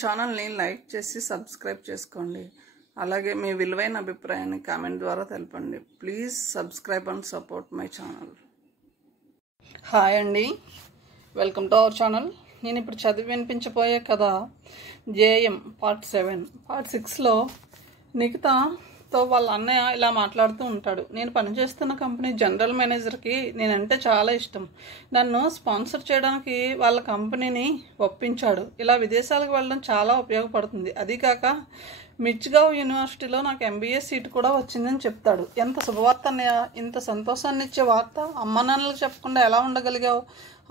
ఛానల్ని లైక్ చేసి సబ్స్క్రైబ్ చేసుకోండి. అలాగే మీ విలువైన అభిప్రాయాన్ని కామెంట్ ద్వారా తెలపండి. Please subscribe and support my channel. Hi అండి, వెల్కమ్ టు అవర్ ఛానల్. నేను ఇప్పుడు చదివి వినిపించబోయే కథ జేఎం పార్ట్ 7. పార్ట్ 6లో నిఖితతో వాళ్ళ అన్నయ్య ఇలా మాట్లాడుతూ ఉంటాడు. నేను పనిచేస్తున్న కంపెనీ జనరల్ మేనేజర్కి నేనంటే చాలా ఇష్టం. నన్ను స్పాన్సర్ చేయడానికి వాళ్ళ కంపెనీని ఒప్పించాడు. ఇలా విదేశాలకు వెళ్ళడం చాలా ఉపయోగపడుతుంది. అది కాక మిచ్గావ్ యూనివర్సిటీలో నాకు MBA సీట్ కూడా వచ్చిందని చెప్తాడు. ఎంత శుభవార్త అన్నయ్య, ఇంత సంతోషాన్ని ఇచ్చే వార్త అమ్మ నాన్నలకు చెప్పకుండా ఎలా ఉండగలిగావు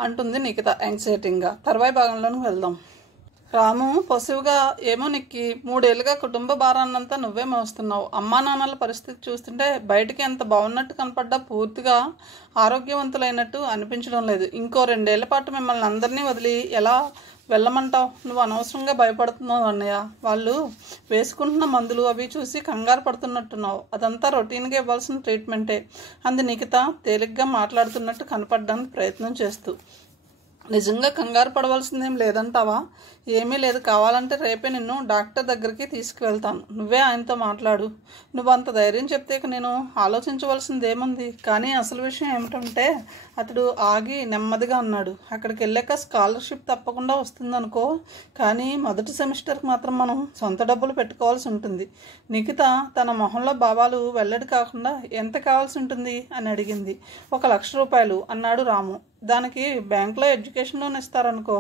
అంటుంది నిఖిత యాంగ్జైటీగా. తర్వాయి భాగంలోకి వెళ్దాం. రాము పశువుగా, ఏమో నిక్కి 3 ఏళ్ళుగా కుటుంబ భారాన్నంతా నువ్వే మోస్తున్నావు. అమ్మా నాన్నల పరిస్థితి చూస్తుంటే బయటికి ఎంత బాగున్నట్టు కనపడ్డా పూర్తిగా ఆరోగ్యవంతులైనట్టు అనిపించడం లేదు. ఇంకో 2 ఏళ్ల పాటు మిమ్మల్ని అందరినీ వదిలి ఎలా వెళ్ళమంటావు? నువ్వు అనవసరంగా భయపడుతున్నావు అన్నయ్య. వాళ్ళు వేసుకుంటున్న మందులు అవి చూసి కంగారు పడుతున్నట్టున్నావు. అదంతా రొటీన్గా ఇవ్వాల్సిన ట్రీట్మెంటే అంది నిఖిత తేలిగ్గా మాట్లాడుతున్నట్టు కనపడడానికి ప్రయత్నం చేస్తూ. నిజంగా కంగారు పడవలసిందేం లేదంటావా? ఏమీ లేదు, కావాలంటే రేపే నిన్ను డాక్టర్ దగ్గరికి తీసుకువెళ్తాను. నువ్వే ఆయనతో మాట్లాడు. నువ్వు అంత ధైర్యం చెప్తే నేను ఆలోచించవలసింది ఏముంది? కానీ అసలు విషయం ఏమిటంటే అతడు ఆగి నెమ్మదిగా అన్నాడు. అక్కడికి వెళ్ళాక స్కాలర్షిప్ తప్పకుండా వస్తుందనుకో, కానీ మొదటి సెమిస్టర్కి మాత్రం మనం సొంత డబ్బులు పెట్టుకోవాల్సి ఉంటుంది. నిఖిత తన మొహంలో భావాలు వెల్లడి కాకుండా ఎంత కావాల్సి ఉంటుంది అని అడిగింది. 1,00,000 రూపాయలు అన్నాడు రాము. దానికి బ్యాంకులో ఎడ్యుకేషన్ లోన్ ఇస్తారనుకో,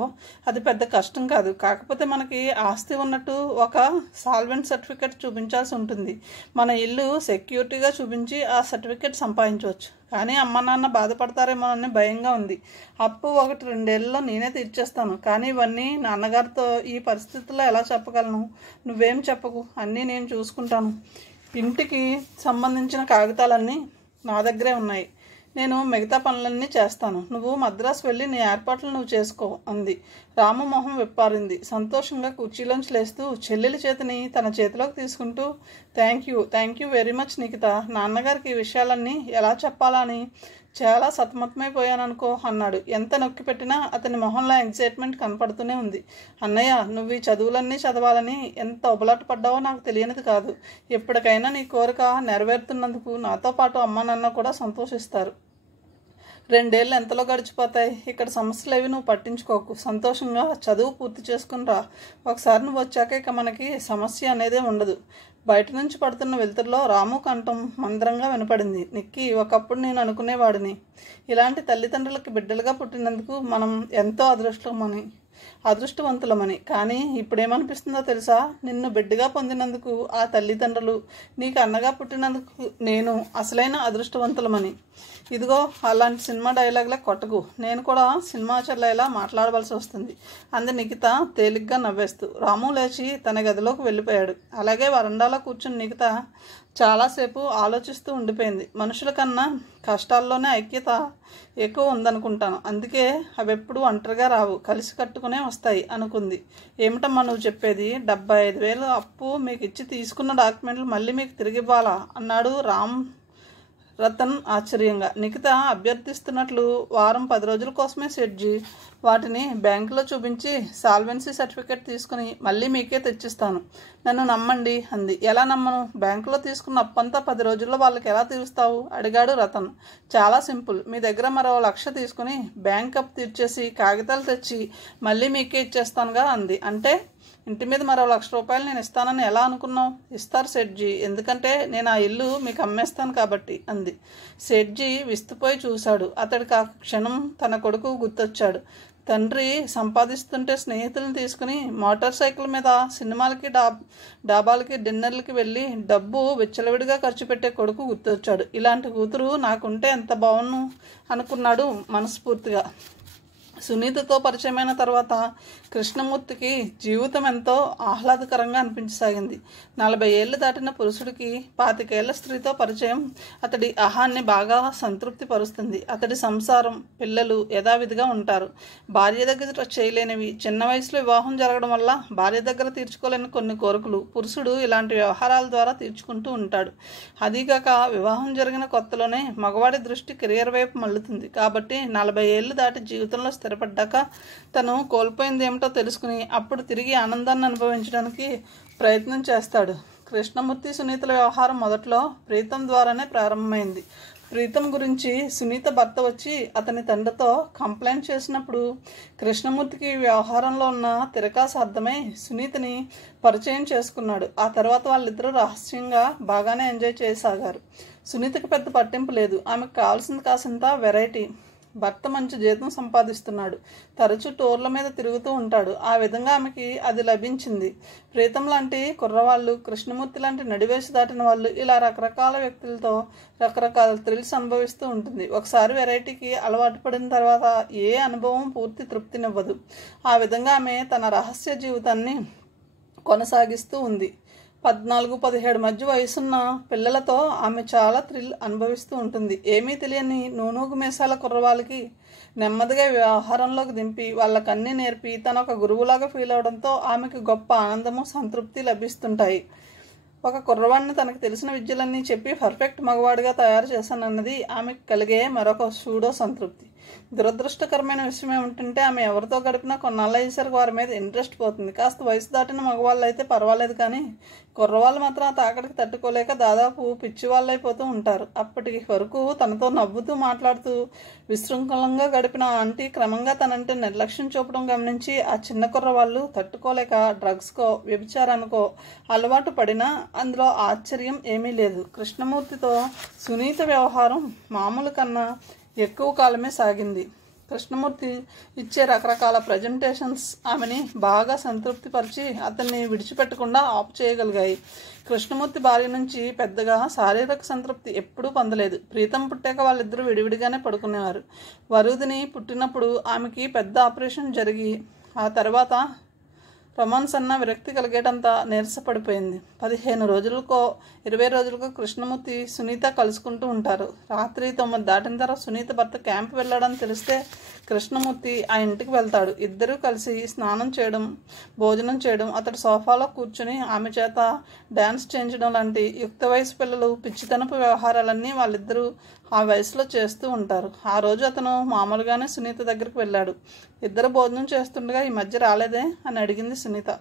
అది పెద్ద కష్టం కాదు. కాకపోతే మనకి ఆస్తి ఉన్నట్టు ఒక సాల్వెంట్ సర్టిఫికేట్ చూపించాల్సి ఉంటుంది. మన ఇల్లు సెక్యూరిటీగా చూపించి ఆ సర్టిఫికేట్ సంపాదించవచ్చు. కానీ అమ్మ నాన్న బాధపడతారేమోనని భయంగా ఉంది. అప్పు 1-2 ఏళ్ళలో నేనే తీర్చేస్తాను. కానీ ఇవన్నీ నాన్నగారితో ఈ పరిస్థితుల్లో ఎలా చెప్పగలను? నువ్వేం చెప్పకు, అన్నీ నేను చూసుకుంటాను. ఇంటికి సంబంధించిన కాగితాలన్నీ నా దగ్గరే ఉన్నాయి. నేను మిగతా పనులన్నీ చేస్తాను. నువ్వు మద్రాసు వెళ్ళి నీ ఏర్పాట్లు నువ్వు చేసుకో అంది. రాము మొహం విప్పారింది. సంతోషంగా కుర్చీలోంచి లేస్తూ చెల్లెలి చేతిని తన చేతిలోకి తీసుకుంటూ thank you very much Nikhita. నాన్నగారికి ఈ విషయాలన్నీ ఎలా చెప్పాలా అని చాలా సతమతమైపోయాననుకో అన్నాడు. ఎంత నొక్కి పెట్టినా అతని మొహంలో ఎగ్జైట్మెంట్ కనపడుతూనే ఉంది. అన్నయ్య, నువ్వు ఈ చదువులన్నీ చదవాలని ఎంత ఉబలాట పడ్డావో నాకు తెలియనిది కాదు. ఎప్పటికైనా నీ కోరిక నెరవేరుతున్నందుకు నాతో పాటు అమ్మ నాన్న కూడా సంతోషిస్తారు. 2 ఏళ్ళు ఎంతలో గడిచిపోతాయి. ఇక్కడ సమస్యలు నువ్వు పట్టించుకోకు. సంతోషంగా చదువు పూర్తి చేసుకుని రా. ఒకసారి నువ్వు వచ్చాక ఇక మనకి సమస్య అనేదే ఉండదు. బయట నుంచి పడుతున్న వెలుతురులో రాము కంఠం మంద్రంగా వినపడింది. నిక్కి, ఒకప్పుడు నేను అనుకునేవాడిని, ఇలాంటి తల్లిదండ్రులకి బిడ్డలుగా పుట్టినందుకు మనం ఎంతో అదృష్టవంతులమని. కానీ ఇప్పుడేమనిపిస్తుందో తెలుసా? నిన్ను బిడ్డగా పొందినందుకు ఆ తల్లిదండ్రులు, నీకు అన్నగా పుట్టినందుకు నేను అసలైన అదృష్టవంతులమని. ఇదిగో అలాంటి సినిమా డైలాగ్లా కొట్టకు. నేను కూడా సినిమా చెల్లెలా మాట్లాడవలసి వస్తుంది అంది నిఖిత తేలిగ్గా నవ్వేస్తూ. రాము లేచి తన గదిలోకి వెళ్ళిపోయాడు. అలాగే వరండాలో కూర్చుని నిఖిత చాలాసేపు ఆలోచిస్తూ ఉండిపోయింది. మనుషుల కన్నా కష్టాల్లోనే ఐక్యత ఎక్కువ ఉందనుకుంటాను. అందుకే అవి ఎప్పుడు ఒంటరిగా రావు, కలిసి కట్టుకునే వస్తాయి అనుకుంది. ఏమిటమ్మా నువ్వు చెప్పేది? 75,000 అప్పు మీకు ఇచ్చి తీసుకున్న డాక్యుమెంట్లు మళ్ళీ మీకు తిరిగి ఇవ్వాలా అన్నాడు రామ్ రతన్ ఆశ్చర్యంగా. నిఖిత అభ్యర్థిస్తున్నట్లు వారం 10 రోజుల కోసమే సెడ్జి వాటిని బ్యాంకులో చూపించి సాల్వెన్సీ సర్టిఫికేట్ తీసుకుని మళ్ళీ మీకే తెచ్చిస్తాను. నన్ను నమ్మండి అంది. ఎలా నమ్మను? బ్యాంకులో తీసుకున్న అప్పంతా 10 రోజుల్లో వాళ్ళకి ఎలా తీరుస్తావు అడిగాడు రతన్. చాలా సింపుల్. మీ దగ్గర మరో 1,00,000 తీసుకుని బ్యాంక్ అప్పు తీర్చేసి కాగితాలు తెచ్చి మళ్ళీ మీకే ఇచ్చేస్తానుగా అంది. అంటే ఇంటి మీద మరో 1,00,000 రూపాయలు నేను ఇస్తానని ఎలా అనుకున్నావు? ఇస్తారు సెడ్జి, ఎందుకంటే నేను ఆ ఇల్లు మీకు అమ్మేస్తాను కాబట్టి అంది. సెడ్జి విస్తుపోయి చూశాడు. అతడికి ఆ క్షణం తన కొడుకు గుర్తొచ్చాడు. తండ్రి సంపాదిస్తుంటే స్నేహితులను తీసుకుని మోటార్ సైకిల్ మీద సినిమాలకి డాబాలకి డిన్నర్లకి వెళ్ళి డబ్బు విచ్చలవిడిగా ఖర్చు పెట్టే కొడుకు గుర్తొచ్చాడు. ఇలాంటి కూతురు నాకుంటే ఎంత బాగున్ను అనుకున్నాడు మనస్ఫూర్తిగా. సునీతతో పరిచయమైన తర్వాత కృష్ణమూర్తికి జీవితం ఎంతో ఆహ్లాదకరంగా అనిపించసాగింది. 40 ఏళ్లు దాటిన పురుషుడికి 25 ఏళ్ల స్త్రీతో పరిచయం అతడి అహాన్ని బాగా సంతృప్తి పరుస్తుంది. అతడి సంసారం, పిల్లలు యథావిధిగా ఉంటారు. భార్య దగ్గర చేయలేనివి, చిన్న వయసులో వివాహం జరగడం వల్ల భార్య దగ్గర తీర్చుకోలేని కొన్ని కోరికలు పురుషుడు ఇలాంటి వ్యవహారాల ద్వారా తీర్చుకుంటూ ఉంటాడు. అదీగాక వివాహం జరిగిన కొత్తలోనే మగవాడి దృష్టి కెరియర్ వైపు మళ్ళుతుంది. కాబట్టి 40 ఏళ్లు దాటి జీవితంలో స్థిరపడ్డాక తను కోల్పోయింది ఏమిటో తెలుసుకుని అప్పుడు తిరిగి ఆనందాన్ని అనుభవించడానికి ప్రయత్నం చేస్తాడు. కృష్ణమూర్తి సునీతల వ్యవహారం మొదట్లో ప్రీతం ద్వారానే ప్రారంభమైంది. ప్రీతం గురించి సునీత భర్త వచ్చి అతని తండ్రితో కంప్లైంట్ చేసినప్పుడు కృష్ణమూర్తికి వ్యవహారంలో ఉన్న తిరకాసు అర్థమై సునీతని పరిచయం చేసుకున్నాడు. ఆ తర్వాత వాళ్ళిద్దరూ రహస్యంగా బాగానే ఎంజాయ్ చేయసాగారు. సునీతకి పెద్ద పట్టింపు లేదు. ఆమెకు కావాల్సింది కాసింత వెరైటీ. భర్త మంచి జీతం సంపాదిస్తున్నాడు, తరచూ టూర్ల మీద తిరుగుతూ ఉంటాడు. ఆ విధంగా ఆమెకి అది లభించింది. ప్రీతం లాంటి కుర్రవాళ్ళు, కృష్ణమూర్తి లాంటి నడివేసి దాటిన వాళ్ళు, ఇలా రకరకాల వ్యక్తులతో రకరకాల థ్రిల్స్ అనుభవిస్తూ ఉంటుంది. ఒకసారి వెరైటీకి అలవాటు పడిన తర్వాత ఏ అనుభవం పూర్తి తృప్తినివ్వదు. ఆ విధంగా ఆమె తన రహస్య జీవితాన్ని కొనసాగిస్తూ ఉంది. 14-17 మధ్య వయసున్న పిల్లలతో ఆమె చాలా థ్రిల్ అనుభవిస్తూ ఉంటుంది. ఏమీ తెలియని నూనూగు మీసాల కుర్రవాళ్ళకి నెమ్మదిగా వ్యవహారంలోకి దింపి వాళ్ళకన్నీ నేర్పి తన ఒక గురువులాగా ఫీల్ అవడంతో ఆమెకు గొప్ప ఆనందము, సంతృప్తి లభిస్తుంటాయి. ఒక కుర్రవాడిని తనకు తెలిసిన విద్యలన్నీ చెప్పి పర్ఫెక్ట్ మగవాడిగా తయారు చేశానన్నది ఆమెకు కలిగే మరొక సూడో సంతృప్తి. దురదృష్టకరమైన విషయం ఏమిటంటే ఆమె ఎవరితో గడిపినా కొన్నాళ్ళు అయ్యేసరికి వారి మీద ఇంట్రెస్ట్ పోతుంది. కాస్త వయసు దాటిన మగవాళ్ళు అయితే పర్వాలేదు, కానీ కుర్రవాళ్ళు మాత్రం ఆ తాకడికి తట్టుకోలేక దాదాపు పిచ్చి వాళ్ళు అయిపోతూ ఉంటారు. అప్పటి వరకు తనతో నవ్వుతూ మాట్లాడుతూ విశృంఖలంగా గడిపిన ఆంటీ క్రమంగా తనంటే నిర్లక్ష్యం చూపడం గమనించి ఆ చిన్న కుర్రవాళ్ళు తట్టుకోలేక డ్రగ్స్కో వ్యభిచారానికో అలవాటు పడినా అందులో ఆశ్చర్యం ఏమీ లేదు. కృష్ణమూర్తితో సునీత వ్యవహారం మామూలు కన్నా ఎక్కువ కాలమే సాగింది. కృష్ణమూర్తి ఇచ్చే రకరకాల ప్రజెంటేషన్స్ ఆమెని బాగా సంతృప్తిపరిచి అతన్ని విడిచిపెట్టకుండా ఆఫ్ చేయగలిగాయి. కృష్ణమూర్తి భార్య నుంచి పెద్దగా శారీరక సంతృప్తి ఎప్పుడూ పొందలేదు. ప్రీతం పుట్టాక వాళ్ళిద్దరూ విడివిడిగానే పడుకునేవారు. వరుదిని పుట్టినప్పుడు ఆమెకి పెద్ద ఆపరేషన్ జరిగి ఆ తర్వాత రొమాన్స్ అన్న విరక్తి కలిగేటంత నీరసపడిపోయింది. 15 రోజులకో 20 రోజులకో కృష్ణమూర్తి సునీత కలుసుకుంటూ ఉంటారు. రాత్రి 9 దాటిన తర్వాత సునీత భర్త క్యాంప్ వెళ్ళాడని తెలిస్తే కృష్ణమూర్తి ఆ ఇంటికి వెళ్తాడు. ఇద్దరూ కలిసి స్నానం చేయడం, భోజనం చేయడం, అతడు సోఫాలో కూర్చుని ఆమె చేత డ్యాన్స్ చేయించడం లాంటి యుక్త వయసు పిల్లలు పిచ్చితనపు వ్యవహారాలన్నీ వాళ్ళిద్దరూ ఆ వయసులో చేస్తూ ఉంటారు. ఆ రోజు అతను మామూలుగానే సునీత దగ్గరికి వెళ్ళాడు. ఇద్దరు భోజనం చేస్తుండగా ఈ మధ్య రాలేదే అని అడిగింది సునీత.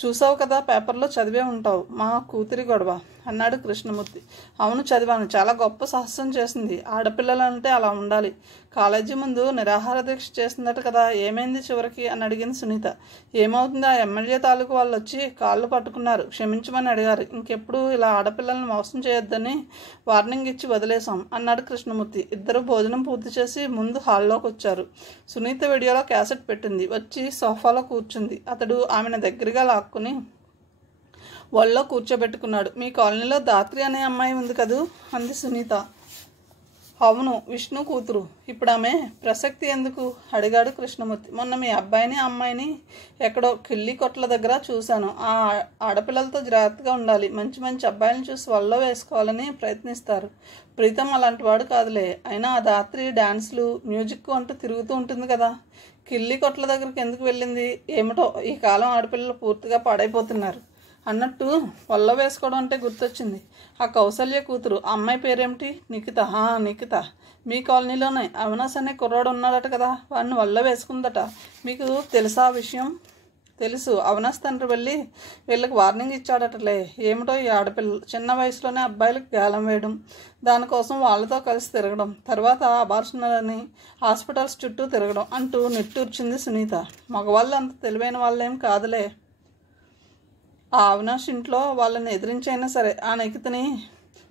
చూసావు కదా, పేపర్లో చదివే ఉంటావు, మా కూతురి గొడవ అన్నాడు కృష్ణమూర్తి. అవును, చదివాను. చాలా గొప్ప సాహసం చేసింది. ఆడపిల్లలంటే అలా ఉండాలి. కాలేజీ ముందు నిరాహార దీక్ష చేసిందట కదా, ఏమైంది చివరికి అని అడిగింది సునీత. ఏమవుతుంది, ఆ ఎమ్మెల్యే తాలూకు వాళ్ళు వచ్చి కాళ్ళు పట్టుకున్నారు, క్షమించమని అడిగారు. ఇంకెప్పుడు ఇలా ఆడపిల్లల్ని మోసం చేయొద్దని వార్నింగ్ ఇచ్చి వదిలేశాం అన్నాడు కృష్ణమూర్తి. ఇద్దరు భోజనం పూర్తి చేసి ముందు హాల్లోకి వచ్చారు. సునీత వీడియోలో క్యాసెట్ పెట్టింది. వచ్చి సోఫాలో కూర్చుంది. అతడు ఆమెను దగ్గరగా లాక్కుని వాళ్ళలో కూర్చోబెట్టుకున్నాడు. మీ కాలనీలో దాత్రి అనే అమ్మాయి ఉంది కదూ అంది సునీత. అవును, విష్ణు కూతురు. ఇప్పుడు ఆమె ప్రసక్తి ఎందుకు అడిగాడు కృష్ణమూర్తి. మొన్న మీ అబ్బాయిని అమ్మాయిని ఎక్కడో కిల్లి కొట్ల దగ్గర చూశాను. ఆ ఆడపిల్లలతో జాగ్రత్తగా ఉండాలి. మంచి మంచి అబ్బాయిలను చూసి వాళ్ళలో వేసుకోవాలని ప్రయత్నిస్తారు. ప్రీతం అలాంటి వాడు కాదులే. అయినా ఆ దాత్రి డాన్సులు, మ్యూజిక్ అంటూ తిరుగుతూ ఉంటుంది కదా. కిల్లి కొట్ల దగ్గరికి ఎందుకు వెళ్ళింది ఏమిటో. ఈ కాలం ఆడపిల్లలు పూర్తిగా పాడైపోతున్నారు. అన్నట్టు వల్ల వేసుకోవడం అంటే గుర్తొచ్చింది. ఆ కౌసల్య కూతురు, ఆ అమ్మాయి పేరేమిటి? నిఖిత. నిఖిత మీ కాలనీలోనే అవినాష్ అనే కుర్రాడు ఉన్నాడట కదా, వాడిని వల్ల వేసుకుందట. మీకు తెలుసా ఆ విషయం? తెలుసు. అవినాష్ తండ్రి వెళ్ళి వీళ్ళకి వార్నింగ్ ఇచ్చాడటలే. ఏమిటో ఈ ఆడపిల్లలు చిన్న వయసులోనే అబ్బాయిలకు గాలం వేయడం, దానికోసం వాళ్ళతో కలిసి తిరగడం, తర్వాత అబార్షనలని హాస్పిటల్స్ చుట్టూ తిరగడం అంటూ నిట్టూర్చింది సునీత. మగవాళ్ళు అంత తెలివైన వాళ్ళేం కాదులే. ఆ అవినాష్ ఇంట్లో వాళ్ళని ఎదిరించైనా సరే ఆ నిఖితని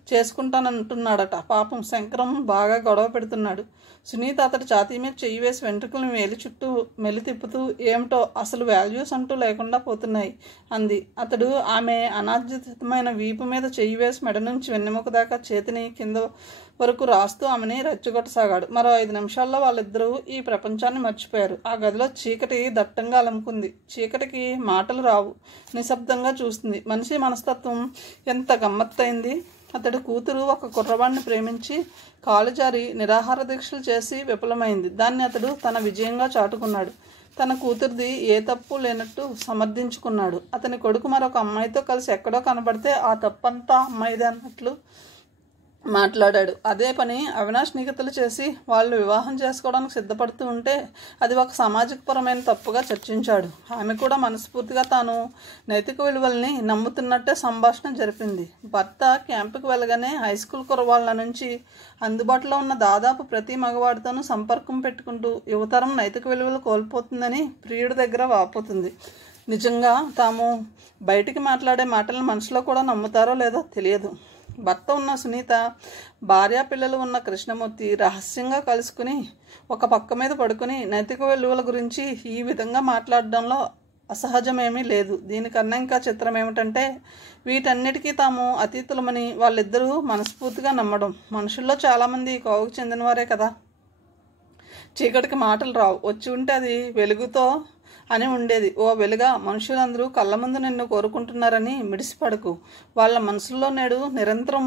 చేసుకుంటానంటున్నాడట. పాపం శంకరం బాగా గొడవ పెడుతున్నాడు. సునీత అతడి ఛాతీ మీద చెయ్యి వేసి వెంట్రుకలను వేలి చుట్టూ మెల్లి తిప్పుతూ ఏమిటో అసలు వాల్యూస్ అంటూ లేకుండా పోతున్నాయి అంది. అతడు ఆమె అనార్జితమైన వీపు మీద చెయ్యి వేసి మెడ నుంచి వెన్నెముక దాకా చేతిని కింద వరకు రాస్తూ ఆమెని రెచ్చగొట్టసాగాడు. మరో 5 నిమిషాల్లో వాళ్ళిద్దరూ ఈ ప్రపంచాన్ని మర్చిపోయారు. ఆ గదిలో చీకటి దట్టంగా అలుముకుంది. చీకటికి మాటలు రావు, నిశ్శబ్దంగా చూస్తుంది. మనిషి మనస్తత్వం ఎంత గమ్మత్తైంది. అతడి కూతురు ఒక కుర్రవాడిని ప్రేమించి కాలు జారి నిరాహార దీక్షలు చేసి విఫలమైంది. దాన్ని అతడు తన విజయంగా చాటుకున్నాడు. తన కూతురిది ఏ తప్పు లేనట్టు సమర్థించుకున్నాడు. అతని కొడుకు మరొక అమ్మాయితో కలిసి ఎక్కడో కనబడితే ఆ తప్పంతా అమ్మాయిదే అన్నట్లు మాట్లాడాడు. అదే పని అవినాష్ నిఖితలు చేసి వాళ్ళు వివాహం చేసుకోవడానికి సిద్ధపడుతూ ఉంటే అది ఒక సామాజికపరమైన తప్పుగా చర్చించాడు. ఆమె కూడా మనస్ఫూర్తిగా తాను నైతిక విలువల్ని నమ్ముతున్నట్టే సంభాషణ జరిపింది. భర్త క్యాంపుకి వెళ్ళగానే హై స్కూల్ కురవాళ్ళ నుంచి అందుబాటులో ఉన్న దాదాపు ప్రతి మగవాడితోనూ సంపర్కం పెట్టుకుంటూ యువతరం నైతిక విలువలు కోల్పోతుందని ప్రియుడి దగ్గర వాపోతుంది. నిజంగా తాము బయటికి మాట్లాడే మాటలను మనసులో కూడా నమ్ముతారో లేదో తెలియదు. భర్త ఉన్న సునీత, భార్య పిల్లలు ఉన్న కృష్ణమూర్తి రహస్యంగా కలుసుకుని ఒక పక్క మీద పడుకుని నైతిక విలువల గురించి ఈ విధంగా మాట్లాడడంలో అసహజమేమీ లేదు. దీనికన్నా ఇంకా చిత్రం ఏమిటంటే వీటన్నిటికీ తాము అతీతులమని వాళ్ళిద్దరూ మనస్ఫూర్తిగా నమ్మడం. మనుషుల్లో చాలామంది కోవకు చెందినవారే కదా. చీకటికి మాటలు రావు, వచ్చి ఉంటే అది వెలుగుతో అని ఉండేది. ఓ వెలుగా మనుషులందరూ కళ్ళ ముందు నిన్ను కోరుకుంటున్నారని మిడిసిపడకు. వాళ్ళ మనసుల్లో నేడు నిరంతరం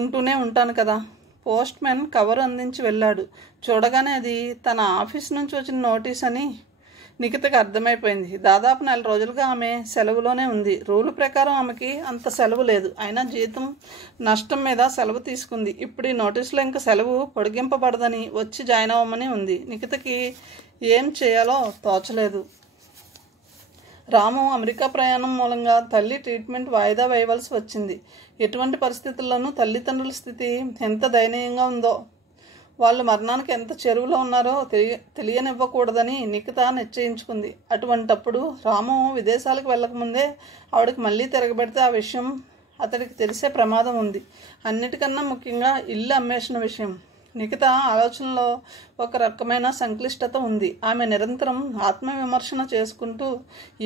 ఉంటూనే ఉంటాను కదా. పోస్ట్ మ్యాన్ కవరు అందించి వెళ్ళాడు. చూడగానే అది తన ఆఫీస్ నుంచి వచ్చిన నోటీస్ అని నిఖితకి అర్థమైపోయింది. దాదాపు 4 రోజులుగా ఆమె సెలవులోనే ఉంది. రూల్ ప్రకారం ఆమెకి అంత సెలవు లేదు. అయినా జీతం నష్టం మీద సెలవు తీసుకుంది. ఇప్పుడు ఈ నోటీసులో ఇంకా సెలవు పొడిగింపబడదని వచ్చి జాయిన్ అవ్వమని ఉంది. నిఖితకి ఏం చేయాలో తోచలేదు. రాము అమెరికా ప్రయాణం మూలంగా తల్లి ట్రీట్మెంట్ వాయిదా వేయవలసి వచ్చింది. ఎటువంటి పరిస్థితుల్లోనూ తల్లిదండ్రుల స్థితి ఎంత దయనీయంగా ఉందో, వాళ్ళు మరణానికి ఎంత చెరువులో ఉన్నారో తెలియనివ్వకూడదని నిఖిత నిశ్చయించుకుంది. అటువంటప్పుడు రాము విదేశాలకు వెళ్ళకముందే ఆవిడకి మళ్ళీ తిరగబెడితే ఆ విషయం అతడికి తెలిసే ప్రమాదం ఉంది. అన్నిటికన్నా ముఖ్యంగా ఇల్లు అమ్మేసిన విషయం. నిఖిత ఆలోచనలో ఒక రకమైన సంక్లిష్టత ఉంది. ఆమె నిరంతరం ఆత్మవిమర్శన చేసుకుంటూ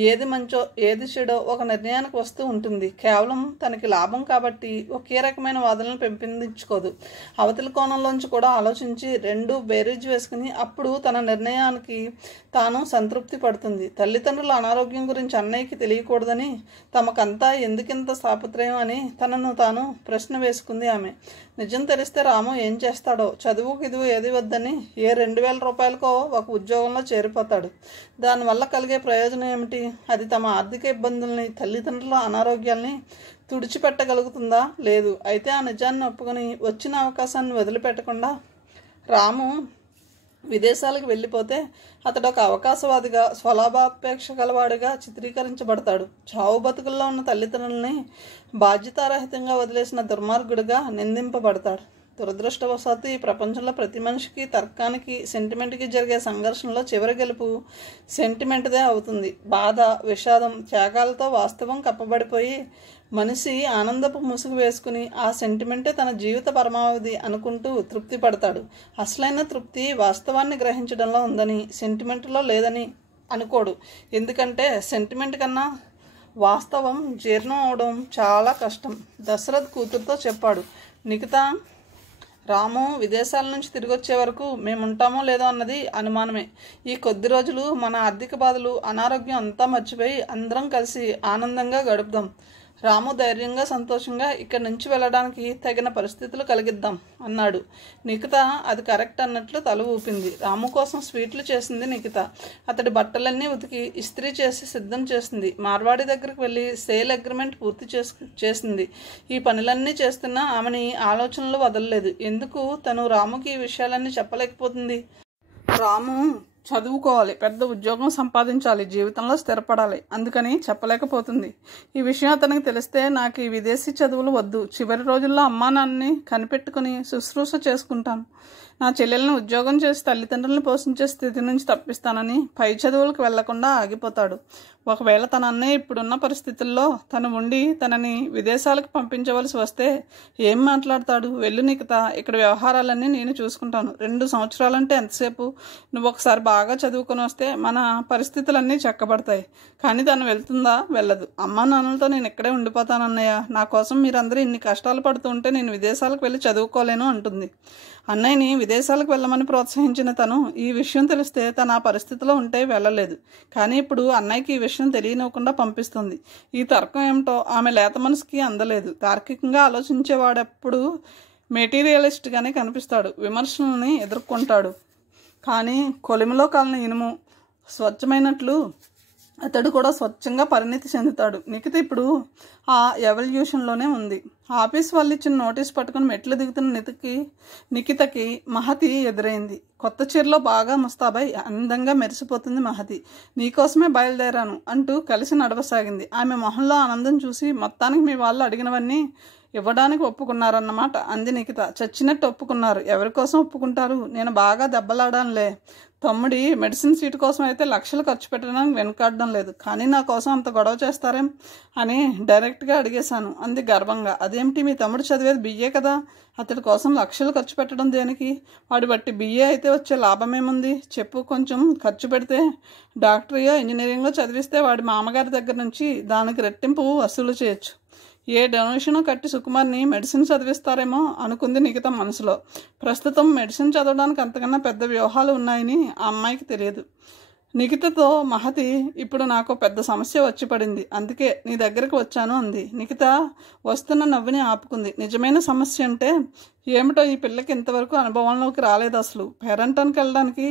ఏది మంచో ఏది చెడో ఒక నిర్ణయానికి వస్తూ ఉంటుంది. కేవలం తనకి లాభం కాబట్టి ఒకే రకమైన వాదనలు పెంపొందించుకోదు. అవతలి కోణంలోంచి కూడా ఆలోచించి రెండు బేరీజ్ వేసుకుని అప్పుడు తన నిర్ణయానికి తాను సంతృప్తి పడుతుంది. తల్లిదండ్రుల అనారోగ్యం గురించి అన్నయ్యకి తెలియకూడదని, తమకంతా ఎందుకింత తాపత్రయం అని తనను తాను ప్రశ్న వేసుకుంది ఆమె. నిజం తెలిస్తే రాము ఏం చేస్తాడో. చదువుకు ఇది ఏది వద్దని ఏ 2,000 రూపాయలకో ఒక ఉద్యోగంలో చేరిపోతాడు. దానివల్ల కలిగే ప్రయోజనం ఏమిటి? అది తమ ఆర్థిక ఇబ్బందుల్ని, తల్లిదండ్రుల అనారోగ్యాల్ని తుడిచిపెట్టగలుగుతుందా? లేదు. అయితే ఆ నిజాన్ని ఒప్పుకొని వచ్చిన అవకాశాన్ని వదిలిపెట్టకుండా రాము విదేశాలకు వెళ్ళిపోతే అతడు ఒక అవకాశవాదిగా, స్వలాభాపేక్ష గలవాడిగా చిత్రీకరించబడతాడు. చావు బతుకుల్లో ఉన్న తల్లిదండ్రులని బాధ్యతారహితంగా వదిలేసిన దుర్మార్గుడిగా నిందింపబడతాడు. దురదృష్టవశాత్తు ఈ ప్రపంచంలో ప్రతి మనిషికి తర్కానికి, సెంటిమెంట్కి జరిగే సంఘర్షణలో చివరి గెలుపు సెంటిమెంట్దే అవుతుంది. బాధ, విషాదం, త్యాగాలతో వాస్తవం కప్పబడిపోయి మనిషి ఆనందపు ముసుగు వేసుకుని ఆ సెంటిమెంటే తన జీవిత పరమావధి అనుకుంటూ తృప్తి పడతాడు. అసలైన తృప్తి వాస్తవాన్ని గ్రహించడంలో ఉందని, సెంటిమెంట్లో లేదని అనుకోడు. ఎందుకంటే సెంటిమెంట్ కన్నా వాస్తవం జీర్ణం అవడం చాలా కష్టం. దశరథ్ కూతురుతో చెప్పాడు. నిఖిత, రాము విదేశాల నుంచి తిరిగి వచ్చే వరకు మేముంటామో లేదో అన్నది అనుమానమే. ఈ కొద్ది రోజులు మన ఆర్థిక బాధలు, అనారోగ్యం అంతా మర్చిపోయి అందరం కలిసి ఆనందంగా గడుపుదాం. రాము ధైర్యంగా, సంతోషంగా ఇక్కడి నుంచి వెళ్ళడానికి తగిన పరిస్థితులు కలిగిద్దాం అన్నాడు. నిఖిత అది కరెక్ట్ అన్నట్లు తల ఊపింది. రాము కోసం స్వీట్లు చేసింది నిఖిత. అతడి బట్టలన్నీ ఉతికి ఇస్త్రీ చేసి సిద్ధం చేసింది. మార్వాడి దగ్గరికి వెళ్ళి సేల్ అగ్రిమెంట్ పూర్తి చేసింది. ఈ పనులన్నీ చేస్తున్నా ఆమెని ఆలోచనలు వదలలేదు. ఎందుకు తను రాముకి ఈ విషయాలన్నీ చెప్పలేకపోతుంది? రాము చదువుకోవాలి, పెద్ద ఉద్యోగం సంపాదించాలి, జీవితంలో స్థిరపడాలి, అందుకని చెప్పలేకపోతుంది. ఈ విషయం అతనికి తెలిస్తే నాకు ఈ విదేశీ చదువులు వద్దు, చివరి రోజుల్లో అమ్మా నాన్నని కనిపెట్టుకుని శుశ్రూష చేసుకుంటాను, నా చెల్లెల్ని ఉద్యోగం చేసి తల్లిదండ్రులను పోషించే స్థితి నుంచి తప్పిస్తానని పై చదువులకు వెళ్లకుండా ఆగిపోతాడు. ఒకవేళ తన అన్నయ్య ఇప్పుడున్న పరిస్థితుల్లో తను ఉండి తనని విదేశాలకు పంపించవలసి వస్తే ఏం మాట్లాడతాడు? వెళ్ళు నిఖిత, ఇక్కడ వ్యవహారాలన్నీ నేను చూసుకుంటాను. 2 సంవత్సరాలంటే ఎంతసేపు? నువ్వు ఒకసారి బాగా చదువుకొని వస్తే మన పరిస్థితులన్నీ చక్కబడతాయి. కానీ తను వెళ్తుందా? వెళ్ళదు. అమ్మా నాన్నలతో నేను ఇక్కడే ఉండిపోతానన్నయ్య, నా కోసం మీరందరూ ఇన్ని కష్టాలు పడుతూ ఉంటే నేను విదేశాలకు వెళ్ళి చదువుకోలేను అంటుంది. అన్నయ్యని విదేశాలకు వెళ్ళమని ప్రోత్సహించిన తను ఈ విషయం తెలిస్తే తన ఆ పరిస్థితిలో ఉంటే వెళ్ళలేదు. కానీ ఇప్పుడు అన్నయ్యకి ఈ విషయం తెలియనివ్వకుండా పంపిస్తుంది. ఈ తర్కం ఏమిటో ఆమె లేత మనసుకి అందలేదు. తార్కికంగా ఆలోచించేవాడెప్పుడు మెటీరియలిస్ట్గానే కనిపిస్తాడు. విమర్శలని ఎదుర్కొంటాడు. కానీ కొలిమిలో కాలిన ఇనుము స్వచ్ఛమైనట్లు అతడు కూడా స్వచ్ఛంగా పరిణితి చెందుతాడు. నిఖిత ఇప్పుడు ఆ ఎవల్యూషన్లోనే ఉంది. ఆఫీస్ వాళ్ళు ఇచ్చిన నోటీస్ పట్టుకుని మెట్లు దిగుతున్న నిఖితకి మహతి ఎదురైంది. కొత్త చీరలో బాగా ముస్తాబై అందంగా మెరిసిపోతుంది మహతి. నీకోసమే బయలుదేరాను అంటూ కలిసి నడవసాగింది. ఆమె మొహంలో ఆనందం చూసి మొత్తానికి మీ వాళ్ళు అడిగినవన్నీ ఇవ్వడానికి ఒప్పుకున్నారన్నమాట అంది నిఖిత. చచ్చినట్టు ఒప్పుకున్నారు. ఎవరి కోసం ఒప్పుకుంటారు? నేను బాగా దెబ్బలాడానులే. తమ్ముడి మెడిసిన్ సీటు కోసం అయితే లక్షలు ఖర్చు పెట్టడానికి వెనుకాడడం లేదు, కానీ నా కోసం అంత గొడవ చేస్తారేం అని డైరెక్ట్గా అడిగేశాను అంది గర్వంగా. అదేమిటి, మీ తమ్ముడు చదివేది బిఏ కదా, అతడి కోసం లక్షలు ఖర్చు పెట్టడం దేనికి? వాడి బట్టి బిఏ అయితే వచ్చే లాభమేముంది చెప్పు. కొంచెం ఖర్చు పెడితే డాక్టరీయో ఇంజనీరింగో చదివిస్తే వాడి మామగారి దగ్గర నుంచి దానికి రెట్టింపు వసూలు చేయొచ్చు. ఏ డొనేషను కట్టి సుకుమార్ని మెడిసిన్ చదివిస్తారేమో అనుకుంది నిఖిత మనసులో. ప్రస్తుతం మెడిసిన్ చదవడానికి అంతకన్నా పెద్ద వ్యూహాలు ఉన్నాయని ఆ అమ్మాయికి తెలియదు. నిఖితతో మహతి, ఇప్పుడు నాకు పెద్ద సమస్య వచ్చి పడింది, అందుకే నీ దగ్గరకు వచ్చాను అంది. నిఖిత వస్తున్న నవ్వుని ఆపుకుంది. నిజమైన సమస్య అంటే ఏమిటో ఈ పిల్లకి ఇంతవరకు అనుభవంలోకి రాలేదు. అసలు పేరంటానికి వెళ్ళడానికి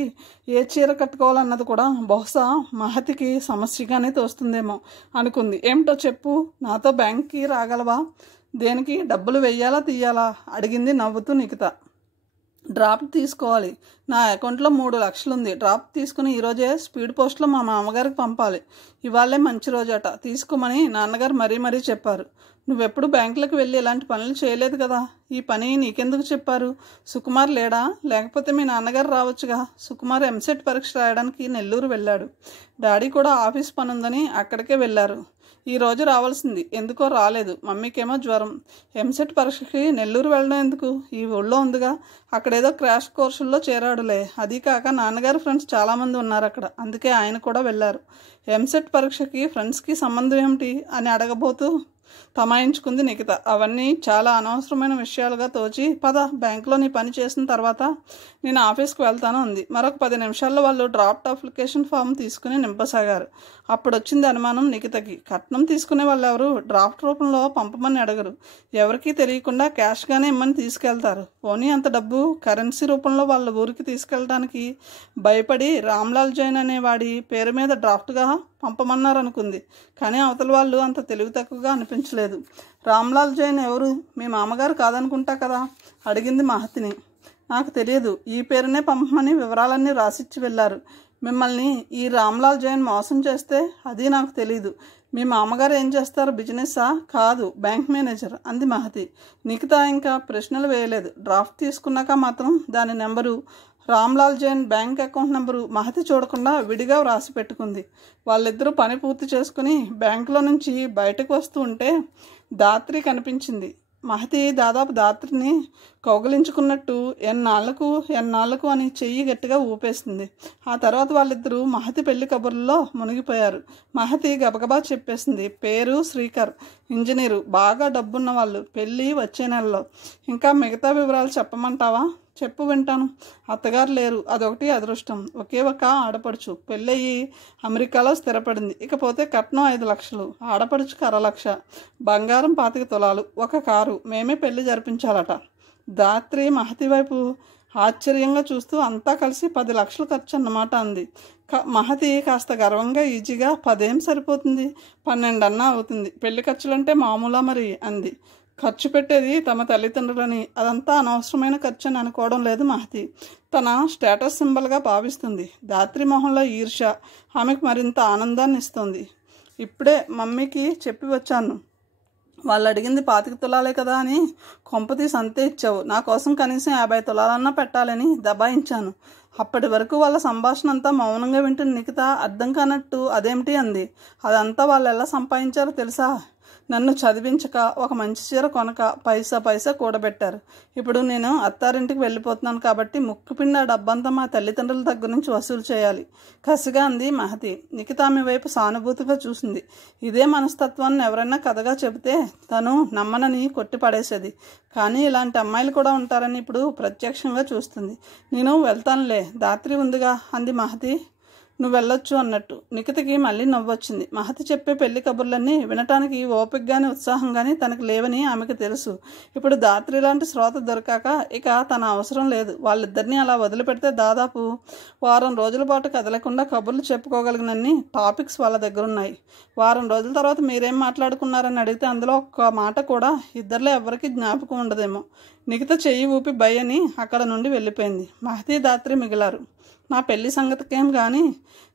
ఏ చీర కట్టుకోవాలన్నది కూడా బహుశా మహతికి సమస్యగానే తోస్తుందేమో అనుకుంది. ఏమిటో చెప్పు, నాతో బ్యాంక్కి రాగలవా? దేనికి? డబ్బులు వెయ్యాలా తీయాలా అడిగింది నవ్వుతూ నిఖిత. డ్రాప్ తీసుకోవాలి. నా అకౌంట్లో 3 లక్షలు ఉంది. డ్రాప్ తీసుకుని ఈరోజే స్పీడ్ పోస్ట్లో మా మామగారికి పంపాలి. ఇవాళే మంచి రోజట, తీసుకోమని నాన్నగారు మరీ చెప్పారు. నువ్వెప్పుడు బ్యాంకులకు వెళ్ళి ఇలాంటి పనులు చేయలేదు కదా, ఈ పని నీకెందుకు చెప్పారు? సుకుమార్ లేడా? లేకపోతే మీ నాన్నగారు రావచ్చుగా. సుకుమార్ ఎంసెట్ పరీక్ష రాయడానికి నెల్లూరు వెళ్ళాడు. డాడీ కూడా ఆఫీస్ పని ఉందని అక్కడికే వెళ్ళారు. ఈరోజు రావాల్సింది, ఎందుకో రాలేదు. మమ్మీకేమో జ్వరం. ఎంసెట్ పరీక్షకి నెల్లూరు వెళ్ళడం ఎందుకు? ఈ ఊళ్ళో ఉందిగా, అక్కడేదో క్రాష్ కోర్సుల్లో చేరాడులే. అది కాక నాన్నగారు ఫ్రెండ్స్ చాలామంది ఉన్నారు అక్కడ, అందుకే ఆయన కూడా వెళ్ళారు. ఎంసెట్ పరీక్షకి ఫ్రెండ్స్కి సంబంధం ఏమిటి అని అడగబోతూ తమాయించుకుంది నిఖిత. అవన్నీ చాలా అనవసరమైన విషయాలుగా తోచి, పద బ్యాంకులో నీ పని చేసిన తర్వాత నేను ఆఫీస్కి వెళ్తాను అంది. మరొక 10 నిమిషాల్లో వాళ్ళు డ్రాఫ్ట్ అప్లికేషన్ ఫామ్ తీసుకుని నింపసాగారు. అప్పుడు వచ్చింది అనుమానం నిఖితకి. కట్నం తీసుకునే వాళ్ళు ఎవరు డ్రాఫ్ట్ రూపంలో పంపమని అడగరు. ఎవరికీ తెలియకుండా క్యాష్గానే ఇమ్మని తీసుకెళ్తారు. పోనీ అంత డబ్బు కరెన్సీ రూపంలో వాళ్ళ ఊరికి తీసుకెళ్ళడానికి భయపడి రామ్లాల్ జైన్ అనేవాడి పేరు మీద డ్రాఫ్ట్గా పంపమన్నారు అనుకుంది. కానీ అవతల వాళ్ళు అంత తెలివి తక్కువగా అనిపించలేదు. రామ్లాల్ జైన్ ఎవరు? మీ మామగారు కాదనుకుంటా కదా అడిగింది మహతిని. నాకు తెలియదు, ఈ పేరునే పంపమని వివరాలన్నీ రాసిచ్చి వెళ్ళారు. మిమ్మల్ని ఈ రామ్లాల్ జైన్ మోసం చేస్తే అది నాకు తెలీదు. మీ మామగారు ఏం చేస్తారు? బిజినెస్సా? కాదు, బ్యాంక్ మేనేజర్ అంది మహతి. నిఖిత ఇంకా ప్రశ్నలు వేయలేదు. డ్రాఫ్ట్ తీసుకున్నాక మాత్రం దాని number, Ramlal Jain bank account number Mahati చూడకుండా విడిగా వ్రాసి పెట్టుకుంది. వాళ్ళిద్దరూ పని పూర్తి చేసుకుని బ్యాంకులో నుంచి బయటకు వస్తూ ఉంటే దాత్రి కనిపించింది. మహతి దాదాపు దాత్రిని కౌగిలించుకున్నట్టు ఎన్నాళ్లకు అని చెయ్యి గట్టిగా ఊపేసింది. ఆ తర్వాత వాళ్ళిద్దరూ మహతి పెళ్లి కబుర్లలో మునిగిపోయారు. మహతి గబగబా చెప్పేసింది. పేరు శ్రీకర్, ఇంజనీరు, బాగా డబ్బున్న వాళ్ళు, పెళ్ళి వచ్చే నెలలో. ఇంకా మిగతా వివరాలు చెప్పమంటావా? చెప్పు, వింటాను. అత్తగారు లేరు, అదొకటి అదృష్టం. ఒకే ఒక ఆడపడుచు, పెళ్ళయ్యి అమెరికాలో స్థిరపడింది. ఇకపోతే కట్నం 5 లక్షలు, ఆడపడుచుకు 1/2 లక్ష, బంగారం 25 తులాలు, ఒక కారు. మేమే పెళ్లి జరిపించాలట. దాత్రి మహతి వైపు ఆశ్చర్యంగా చూస్తూ అంతా కలిసి 10 లక్షలు ఖర్చు అన్నమాట అంది. మహతి కాస్త గర్వంగా ఈజీగా 10 ఏం సరిపోతుంది, 12 అన్నా అవుతుంది. పెళ్లి ఖర్చులంటే మామూలా మరి అంది. ఖర్చు పెట్టేది తమ తల్లిదండ్రులని, అదంతా అనవసరమైన ఖర్చు అని అనుకోవడం లేదు మహతి. తన స్టేటస్ సింబల్గా భావిస్తుంది. దాత్రి మొహంలో ఈర్ష్య ఆమెకు మరింత ఆనందాన్ని ఇస్తుంది. ఇప్పుడే మమ్మీకి చెప్పి వచ్చాను, వాళ్ళు అడిగింది 25 తులాలే కదా అని కొంపతీసి అంతే ఇచ్చావు. నా కోసం కనీసం 50 తులాలన్నా పెట్టాలని దబాయించాను. అప్పటి వరకు వాళ్ళ సంభాషణ అంతా మౌనంగా వింటున్న నిఖిత అర్థం కానట్టు అదేమిటి అంది. అదంతా వాళ్ళు ఎలా సంపాదించారో తెలుసా? నన్ను చదివించక, ఒక మంచి చీర కొనక పైసా కూడబెట్టారు. ఇప్పుడు నేను అత్తారింటికి వెళ్ళిపోతున్నాను కాబట్టి ముక్కుపిండి ఆ డబ్బంతా మా తల్లిదండ్రుల దగ్గర నుంచి వసూలు చేయాలి కసిగా అంది మహతి. నిఖిత ఆమె వైపు సానుభూతిగా చూసింది. ఇదే మనస్తత్వాన్ని ఎవరైనా కథగా చెబితే తను నమ్మనని కొట్టి పడేసేది. కానీ ఇలాంటి అమ్మాయిలు కూడా ఉంటారని ఇప్పుడు ప్రత్యక్షంగా చూస్తుంది. నేను వెళ్తానులే, దాత్రి ఉందిగా అంది మహతి. నువ్వు వెళ్ళొచ్చు అన్నట్టు. నిఖితకి మళ్ళీ నవ్వొచ్చింది. మహతి చెప్పే పెళ్లి కబుర్లన్నీ వినటానికి ఓపికగానే ఉత్సాహంగానే తనకు లేవని ఆమెకు తెలుసు. ఇప్పుడు ధాత్రి లాంటి శ్రోత దొరకాక ఇక తన అవసరం లేదు. వాళ్ళిద్దరినీ అలా వదిలిపెడితే దాదాపు వారం రోజుల పాటు కదలకుండా కబుర్లు చెప్పుకోగలిగినన్ని టాపిక్స్ వాళ్ళ దగ్గర ఉన్నాయి. వారం రోజుల తర్వాత మీరేం మాట్లాడుకున్నారని అడిగితే అందులో ఒక్క మాట కూడా ఇద్దరిలో ఎవరికి జ్ఞాపకం ఉండదేమో. నిఖిత చెయ్యి ఊపి భయని అక్కడ నుండి వెళ్ళిపోయింది. మహతి ధాత్రి మిగిలారు. నా పెళ్లి సంగతికేం కానీ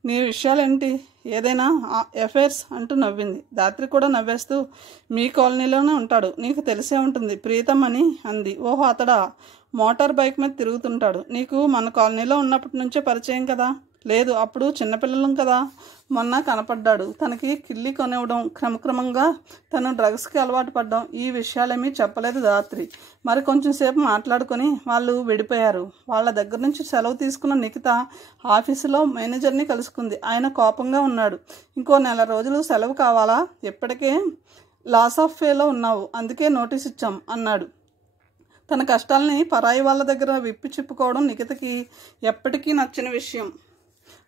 నీ విషయాలేంటి, ఏదైనా అఫైర్స్ అంటూ నవ్వింది. ధాత్రి కూడా నవ్వేస్తూ మీ కాలనీలోనే ఉంటాడు, నీకు తెలిసే ఉంటుంది ప్రీతం అని అంది. ఓహో, అతడా? మోటార్ బైక్ మీద తిరుగుతుంటాడు. నీకు మన కాలనీలో ఉన్నప్పటి నుంచే పరిచయం కదా? లేదు, అప్పుడు చిన్నపిల్లలం కదా. మొన్న కనపడ్డాడు. తనకి కిల్లి కొనివ్వడం, క్రమక్రమంగా తను డ్రగ్స్కి అలవాటు పడ్డం, ఈ విషయాలేమీ చెప్పలేదు ధాత్రి. మరి కొంచెం సేపు మాట్లాడుకొని వాళ్ళు విడిపోయారు. వాళ్ళ దగ్గర నుంచి సెలవు తీసుకున్న నిఖిత ఆఫీసులో మేనేజర్ని కలుసుకుంది. ఆయన కోపంగా ఉన్నాడు. ఇంకో 4 రోజులు సెలవు కావాలా? ఇప్పటికే లాస్ ఆఫ్ పేలో ఉన్నావు, అందుకే నోటీస్ ఇచ్చాం అన్నాడు. తన కష్టాలని పరాయి వాళ్ళ దగ్గర విప్పి చెప్పుకోవడం నిఖితకి ఎప్పటికీ నచ్చిన విషయం.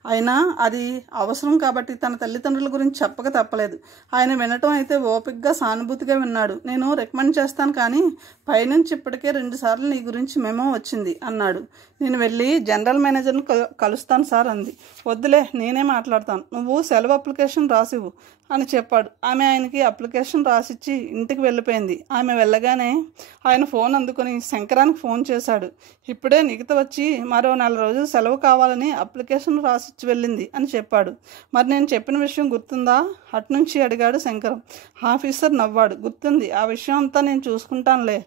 అయినా అది అవసరం కాబట్టి తన తల్లిదండ్రుల గురించి చెప్పక తప్పలేదు. ఆయన వినటం అయితే ఓపికగా సానుభూతిగా విన్నాడు. నేను రికమెండ్ చేస్తాను, కానీ పైనుంచి ఇప్పటికే 2 సార్లు నీ గురించి మెమో వచ్చింది అన్నాడు. నేను వెళ్ళి జనరల్ మేనేజర్ని కలుస్తాను సార్ అంది. వద్దులే, నేనే మాట్లాడతాను, నువ్వు సెలవు అప్లికేషన్ రాసివ్వు అని చెప్పాడు. ఆమె ఆయనకి అప్లికేషన్ రాసిచ్చి ఇంటికి వెళ్ళిపోయింది. ఆమె వెళ్ళగానే ఆయన ఫోన్ అందుకొని శంకరానికి ఫోన్ చేశాడు. ఇప్పుడే నిఖిత వచ్చి మరో 4 రోజులు సెలవు కావాలని అప్లికేషన్ రాసిచ్చి వెళ్ళింది అని చెప్పాడు. మరి నేను చెప్పిన విషయం గుర్తుందా అటునుంచి అడిగాడు శంకరం. ఆఫీసర్ నవ్వాడు. గుర్తుంది, ఆ విషయం అంతా నేను చూసుకుంటానులే.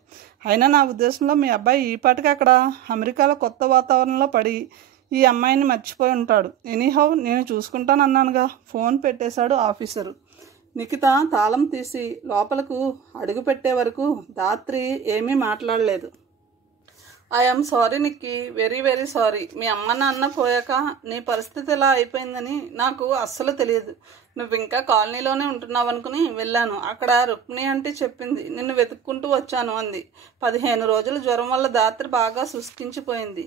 అయినా నా ఉద్దేశంలో మీ అబ్బాయి ఈ పాటికి అక్కడ అమెరికాలో కొత్త వాతావరణంలో పడి ఈ అమ్మాయిని మర్చిపోయి ఉంటాడు. ఎనీహౌ నేను చూసుకుంటానన్నానుగా. ఫోన్ పెట్టేశాడు ఆఫీసరు. నిఖిత తాళం తీసి లోపలకు అడుగు పెట్టే వరకు ధాత్రి ఏమీ మాట్లాడలేదు. I'm sorry Nikki, very very sorry. మీ అమ్మ నాన్న పోయాక నీ పరిస్థితి ఇలా అయిపోయిందని నాకు అస్సలు తెలియదు. నువ్వు ఇంకా కాలనీలోనే ఉంటున్నావు అనుకుని వెళ్ళాను. అక్కడ రుక్మిణి అంటే చెప్పింది, నిన్ను వెతుక్కుంటూ వచ్చాను అంది. 15 రోజులు జ్వరం వల్ల ధాత్రి బాగా శుష్కించిపోయింది.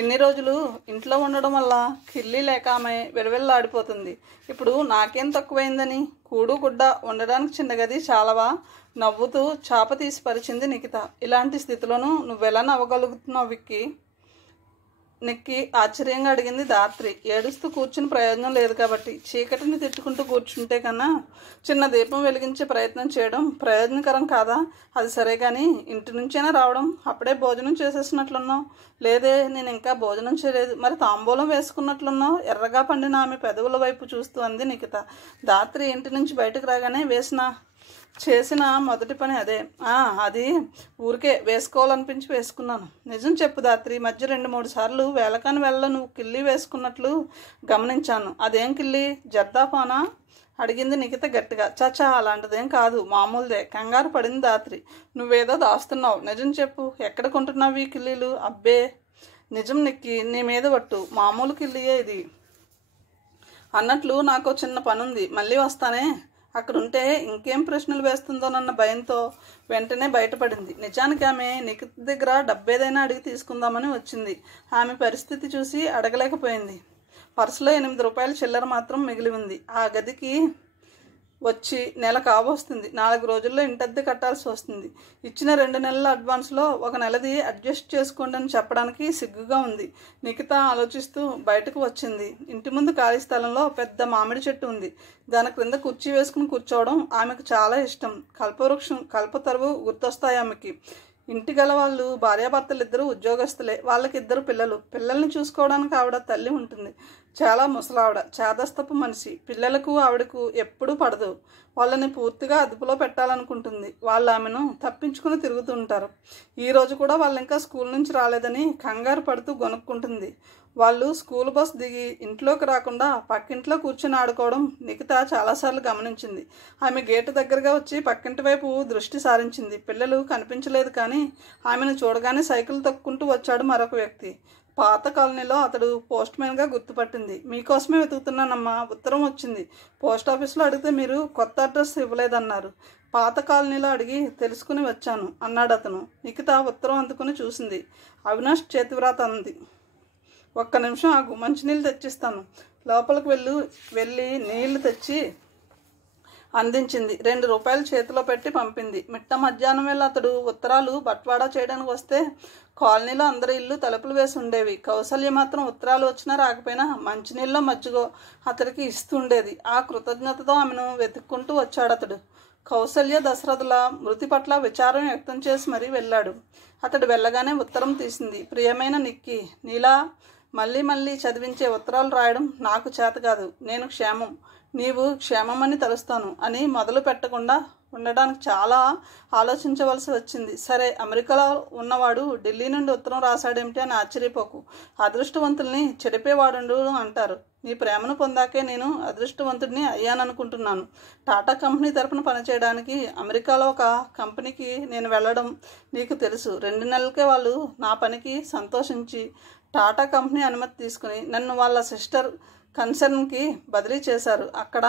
ఇన్ని రోజులు ఇంట్లో ఉండడం వల్ల కిల్లి లేక ఆమె విలవిల్లాడిపోతుంది. ఇప్పుడు నాకేం తక్కువైందని? కూడు గుడ్డ ఉండడానికి చిన్న గది చాలవా? నవ్వుతూ చాప తీసి పరిచింది నిఖిత. ఇలాంటి స్థితిలోనూ నువ్వెలా నవ్వగలుగుతున్నావు విక్కీ? నిక్కి ఆశ్చర్యంగా అడిగింది ధాత్రి. ఏడుస్తూ కూర్చుని ప్రయోజనం లేదు కాబట్టి చీకటిని తిట్టుకుంటూ కూర్చుంటే కన్నా చిన్న దీపం వెలిగించే ప్రయత్నం చేయడం ప్రయోజనకరం కాదా? అది సరే కానీ ఇంటి నుంచైనా రావడం. అప్పుడే భోజనం చేసేసినట్లున్నావు. లేదే, నేను ఇంకా భోజనం చేయలేదు. మరి తాంబూలం వేసుకున్నట్లున్నావు. ఎర్రగా పండిన ఆమె పెదవుల వైపు చూస్తూ అంది నిఖిత. ధాత్రి ఇంటి నుంచి బయటకు రాగానే చేసిన మొదటి పని అదే. అది ఊరికే వేసుకోవాలనిపించి వేసుకున్నాను. నిజం చెప్పు ధాత్రి, మధ్య 2-3 సార్లు వేలకాని వేళ నువ్వు కిల్లి వేసుకున్నట్లు గమనించాను. అదేం కిల్లి? జర్దాపానా అడిగింది నిఖిత గట్టిగా. చచ్చా, అలాంటిదేం కాదు, మామూలుదే. కంగారు పడింది ధాత్రి. నువ్వేదో దాస్తున్నావు. నిజం చెప్పు, ఎక్కడ కొంటున్నావు ఈ కిల్లీలు? అబ్బే నిజం నిక్కి, నీ మీద పట్టు, మామూలు కిల్లీయే ఇది. అన్నట్లు నాకు చిన్న పనుంది, మళ్ళీ వస్తానే. అక్కడుంటే ఇంకేం ప్రశ్నలు వేస్తుందోనన్న భయంతో వెంటనే బయటపడింది. నిజానికి ఆమె నిఖిత దగ్గర డబ్బేదైనా అడిగి తీసుకుందామని వచ్చింది. ఆమె పరిస్థితి చూసి అడగలేకపోయింది. పర్సులో 8 రూపాయల చిల్లర మాత్రం మిగిలి ఉంది. ఆ గదికి వచ్చి నెల కావస్తుంది. 4 రోజుల్లో ఇంటద్దె కట్టాల్సి వస్తుంది. ఇచ్చిన 2 నెలల అడ్వాన్స్లో 1 నెలది అడ్జస్ట్ చేసుకోండి అని చెప్పడానికి సిగ్గుగా ఉంది. నిఖిత ఆలోచిస్తూ బయటకు వచ్చింది. ఇంటి ముందు ఖాళీ స్థలంలో పెద్ద మామిడి చెట్టు ఉంది. దాని క్రింద కుర్చీ వేసుకుని కూర్చోవడం ఆమెకు చాలా ఇష్టం. కల్పవృక్షం, కల్పతరువు గుర్తొస్తాయి ఆమెకి. ఇంటి గల వాళ్ళు భార్యాభర్తలు ఇద్దరు ఉద్యోగస్తులే. వాళ్ళకి 2 పిల్లలు. పిల్లల్ని చూసుకోవడానికి ఆవిడ తల్లి ఉంటుంది. చాలా ముసలావిడ, చేదస్తపు మనిషి. పిల్లలకు ఆవిడకు ఎప్పుడూ పడదు. వాళ్ళని పూర్తిగా అదుపులో పెట్టాలనుకుంటుంది. వాళ్ళు ఆమెను తప్పించుకుని తిరుగుతుంటారు. ఈరోజు కూడా వాళ్ళు ఇంకా స్కూల్ నుంచి రాలేదని కంగారు పడుతూ గొనుక్కుంటుంది. వాళ్ళు స్కూల్ బస్ దిగి ఇంట్లోకి రాకుండా పక్కింట్లో కూర్చొని ఆడుకోవడం నిఖిత చాలాసార్లు గమనించింది. ఆమె గేటు దగ్గరగా వచ్చి పక్కింటి వైపు దృష్టి సారించింది. పిల్లలు కనిపించలేదు, కానీ ఆమెను చూడగానే సైకిల్ తొక్కుంటూ వచ్చాడు మరొక వ్యక్తి. పాత కాలనీలో అతడు పోస్ట్ మ్యాన్గా గుర్తుపట్టింది. మీకోసమే వెతుకుతున్నానమ్మా, ఉత్తరం వచ్చింది. పోస్ట్ ఆఫీస్లో అడిగితే మీరు కొత్త అడ్రస్ ఇవ్వలేదన్నారు. పాత కాలనీలో అడిగి తెలుసుకుని వచ్చాను అన్నాడు అతను. నిఖిత ఉత్తరం అందుకుని చూసింది. అవినాష్ చేతివ్రాత అంది. ఒక్క నిమిషం ఆగు, మంచినీళ్ళు తెచ్చిస్తాను. లోపలికి వెళ్ళి నీళ్లు తెచ్చి అందించింది. 2 రూపాయలు చేతిలో పెట్టి పంపింది. మిట్ట మధ్యాహ్నం వేళ అతడు ఉత్తరాలు బట్వాడా చేయడానికి వస్తే కాలనీలో అందరి ఇల్లు తలుపులు వేసి ఉండేవి. కౌసల్య మాత్రం ఉత్తరాలు వచ్చినా రాకపోయినా మంచినీళ్ళలో మజ్జిగో అతడికి ఇస్తుండేది. ఆ కృతజ్ఞతతో ఆమెను వెతుక్కుంటూ వచ్చాడతడు. కౌసల్య దశరథుల మృతి పట్ల విచారం వ్యక్తం చేసి మరీ వెళ్ళాడు. అతడు వెళ్ళగానే ఉత్తరం తీసింది. ప్రియమైన నిక్కీ, నీలా మళ్ళీ మళ్ళీ చదివించే ఉత్తరాలు రాయడం నాకు చేత కాదు. నేను క్షేమం, నీవు క్షేమమని తలుస్తాను అని మొదలు పెట్టకుండా ఉండడానికి చాలా ఆలోచించవలసి వచ్చింది. సరే, అమెరికాలో ఉన్నవాడు ఢిల్లీ నుండి ఉత్తరం రాశాడేమిటి అని ఆశ్చర్యపోకు. అదృష్టవంతుల్ని చెడిపేవాడు అంటారు. నీ ప్రేమను పొందాకే నేను అదృష్టవంతుడిని అయ్యాననుకుంటున్నాను. టాటా కంపెనీ తరపున పనిచేయడానికి అమెరికాలో ఒక కంపెనీకి నేను వెళ్ళడం నీకు తెలుసు. 2 నెలలకే వాళ్ళు నా పనికి సంతోషించి టాటా కంపెనీ అనుమతి తీసుకుని నన్ను వాళ్ళ సిస్టర్ కన్సర్న్కి బదిలీ చేశారు. అక్కడ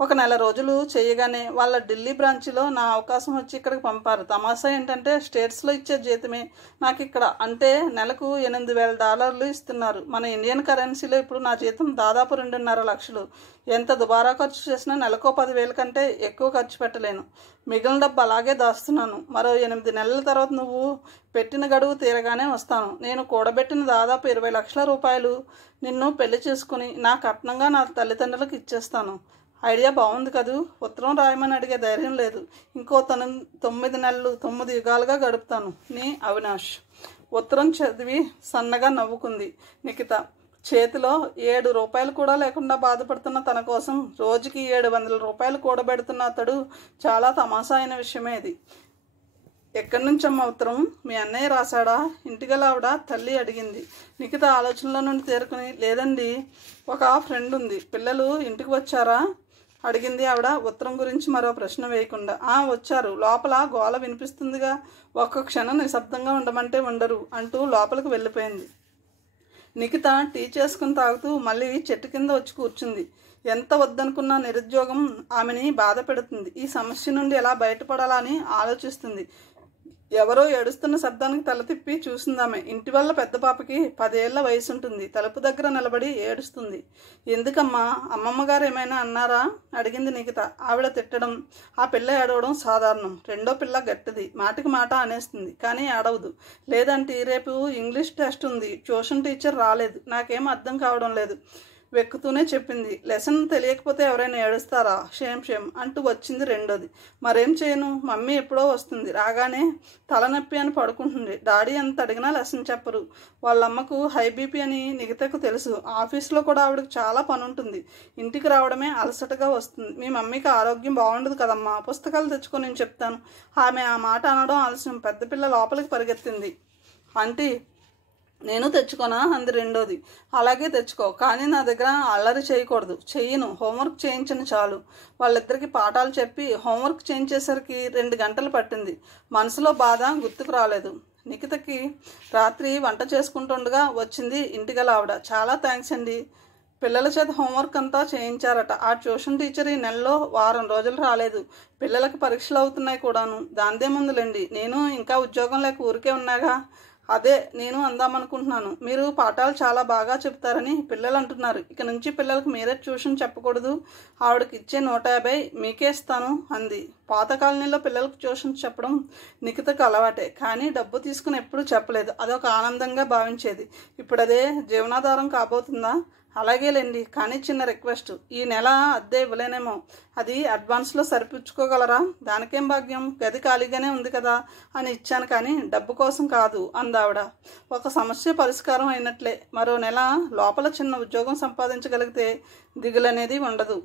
1 నెల రోజులు చేయగానే వాళ్ళ ఢిల్లీ బ్రాంచ్లో నా అవకాశం వచ్చి ఇక్కడికి పంపారు. తమాషా ఏంటంటే స్టేట్స్లో ఇచ్చే జీతమే నాకు ఇక్కడ, అంటే నెలకు $8,000 ఇస్తున్నారు. మన ఇండియన్ కరెన్సీలో ఇప్పుడు నా జీతం దాదాపు 2.5 లక్షలు. ఎంత దుబారా ఖర్చు చేసినా నెలకో 10,000 కంటే ఎక్కువ ఖర్చు పెట్టలేను. మిగిలిన డబ్బు అలాగే దాస్తున్నాను. మరో 8 నెలల తర్వాత నువ్వు పెట్టిన గడువు తీరగానే వస్తాను. నేను కూడబెట్టిన దాదాపు 20 లక్షల రూపాయలు నిన్ను పెళ్లి చేసుకుని నా కట్నంగా నా తల్లిదండ్రులకు ఇచ్చేస్తాను. ఐడియా బాగుంది కదూ? ఉత్తరం రాయమని అడిగే ధైర్యం లేదు. ఇంకో 9 నెలలు 9 యుగాలుగా గడుపుతాను. నీ అవినాష్. ఉత్తరం చదివి సన్నగా నవ్వుకుంది నిఖిత. చేతిలో 7 రూపాయలు కూడా లేకుండా బాధపడుతున్న తన కోసం రోజుకి 700 రూపాయలు కూడబెడుతున్న అతడు చాలా తమాషా అయిన విషయమే ఇది. ఎక్కడి నుంచమ్మ ఉత్తరం? మీ అన్నయ్య రాశాడా? ఇంటిగలావిడ తల్లి అడిగింది. నిఖిత ఆలోచనలో నుండి తేరుకుని, లేదండి, ఒక ఫ్రెండ్ ఉంది. పిల్లలు ఇంటికి వచ్చారా అడిగింది ఆవిడ ఉత్తరం గురించి మరో ప్రశ్న వేయకుండా. వచ్చారు. లోపల గోల వినిపిస్తుందిగా. ఒక్క క్షణం నిశ్శబ్దంగా ఉండమంటే ఉండరు అంటూ లోపలికి వెళ్ళిపోయింది. నిఖిత టీ చేసుకుని తాగుతూ మళ్ళీ చెట్టు కింద వచ్చి కూర్చుంది. ఎంత వద్దనుకున్న నిరుద్యోగం ఆమెని బాధ పెడుతుంది. ఈ సమస్య నుండి ఎలా బయటపడాలని ఆలోచిస్తుంది. ఎవరో ఏడుస్తున్న శబ్దానికి తల తిప్పి చూసిందామె. ఇంటి వల్ల పెద్ద పాపకి 10 ఏళ్ల వయసు ఉంటుంది. తలుపు దగ్గర నిలబడి ఏడుస్తుంది. ఎందుకమ్మా, అమ్మమ్మ గారు ఏమైనా అన్నారా అడిగింది నిఖిత. ఆవిడ తిట్టడం, ఆ పిల్ల ఏడవడం సాధారణం. రెండో పిల్ల గట్టిది, మాటికి మాట అనేస్తుంది, కానీ ఏడవదు. లేదంటే రేపు ఇంగ్లీష్ టెస్ట్ ఉంది, ట్యూషన్ టీచర్ రాలేదు, నాకేం అర్థం కావడం లేదు వెక్కుతూనే చెప్పింది. లెసన్ తెలియకపోతే ఎవరైనా ఏడుస్తారా? షేమ్ అంటూ వచ్చింది రెండోది. మరేం చేయను, మమ్మీ ఎప్పుడో వస్తుంది, రాగానే తలనొప్పి అని పడుకుంటుంది. డాడీ ఎంత అడిగినా లెసన్ చెప్పరు. వాళ్ళమ్మకు హై బీపీ అని నిఖితకు తెలుసు. ఆఫీస్లో కూడా ఆవిడకి చాలా పని ఉంటుంది. ఇంటికి రావడమే అలసటగా వస్తుంది. మీ మమ్మీకి ఆరోగ్యం బాగుండదు కదమ్మా, పుస్తకాలు తెచ్చుకొని నేను చెప్తాను. ఆమె ఆ మాట అనడం ఆలస్యం. పెద్ద పిల్ల లోపలికి పరిగెత్తింది. ఆంటీ, నేను తెచ్చుకోనా అంది రెండోది. అలాగే తెచ్చుకో, కానీ నా దగ్గర అల్లరి చేయకూడదు. చెయ్యను, హోంవర్క్ చేయించను చాలు. వాళ్ళిద్దరికి పాఠాలు చెప్పి హోంవర్క్ చేయించేసరికి 2 గంటలు పట్టింది. మనసులో బాధ గుర్తుకు రాలేదు. నిఖితకి రాత్రి వంట చేసుకుంటుండగా వచ్చింది ఇంటిగలావిడ. చాలా థ్యాంక్స్ అండి, పిల్లల చేత హోంవర్క్ అంతా చేయించారట. ఆ ట్యూషన్ టీచర్ ఈ నెలలో 1 వారం రోజులు రాలేదు. పిల్లలకి పరీక్షలు అవుతున్నాయి కూడాను. దాందేముందులేండి, నేను ఇంకా ఉద్యోగం లేక ఊరికే ఉన్నాగా. అదే నేను అందామనుకుంటున్నాను. మీరు పాఠాలు చాలా బాగా చెప్తారని పిల్లలు అంటున్నారు. ఇక నుంచి పిల్లలకు మీరే ట్యూషన్ చెప్పకూడదు. ఆవిడకి ఇచ్చే 150 మీకే ఇస్తాను అంది. పాత కాలనీలో పిల్లలకు ట్యూషన్ చెప్పడం నిఖితకు అలవాటే, కానీ డబ్బు తీసుకుని ఎప్పుడూ చెప్పలేదు. అదొక ఆనందంగా భావించేది. ఇప్పుడు అదే జీవనాధారం కాబోతుందా? అలాగేలేండి, కానీ చిన్న రిక్వెస్ట్, ఈ నెల అద్దె ఇవ్వలేనేమో, అది అడ్వాన్స్లో సరిపుచ్చుకోగలరా? దానికేం భాగ్యం, గది ఖాళీగానే ఉంది కదా అని ఇచ్చాను, కానీ డబ్బు కోసం కాదు అందావిడ. ఒక సమస్య పరిష్కారం అయినట్లే. మరో నెల లోపల చిన్న ఉద్యోగం సంపాదించగలిగితే దిగులనేది ఉండదు.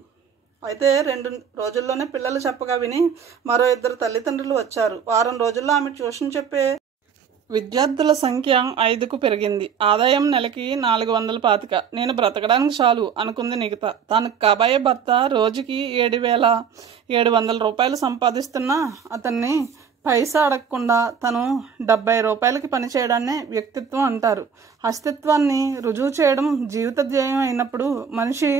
అయితే 2 రోజుల్లోనే పిల్లలు చెప్పగా విని మరో 2 తల్లిదండ్రులు వచ్చారు. 1 వారం రోజుల్లో ఆమె ట్యూషన్ చెప్పే విద్యార్థుల సంఖ్య 5కు పెరిగింది. ఆదాయం నెలకి 425. నేను బ్రతకడానికి చాలు అనుకుంది నిఖిత. తనకు కాబోయే భర్త రోజుకి 7,700 రూపాయలు సంపాదిస్తున్నా అతన్ని పైసా అడగకుండా తను 70 రూపాయలకి పనిచేయడాన్నే వ్యక్తిత్వం అంటారు. అస్తిత్వాన్ని రుజువు చేయడం జీవిత ధ్యేయం అయినప్పుడు మనిషి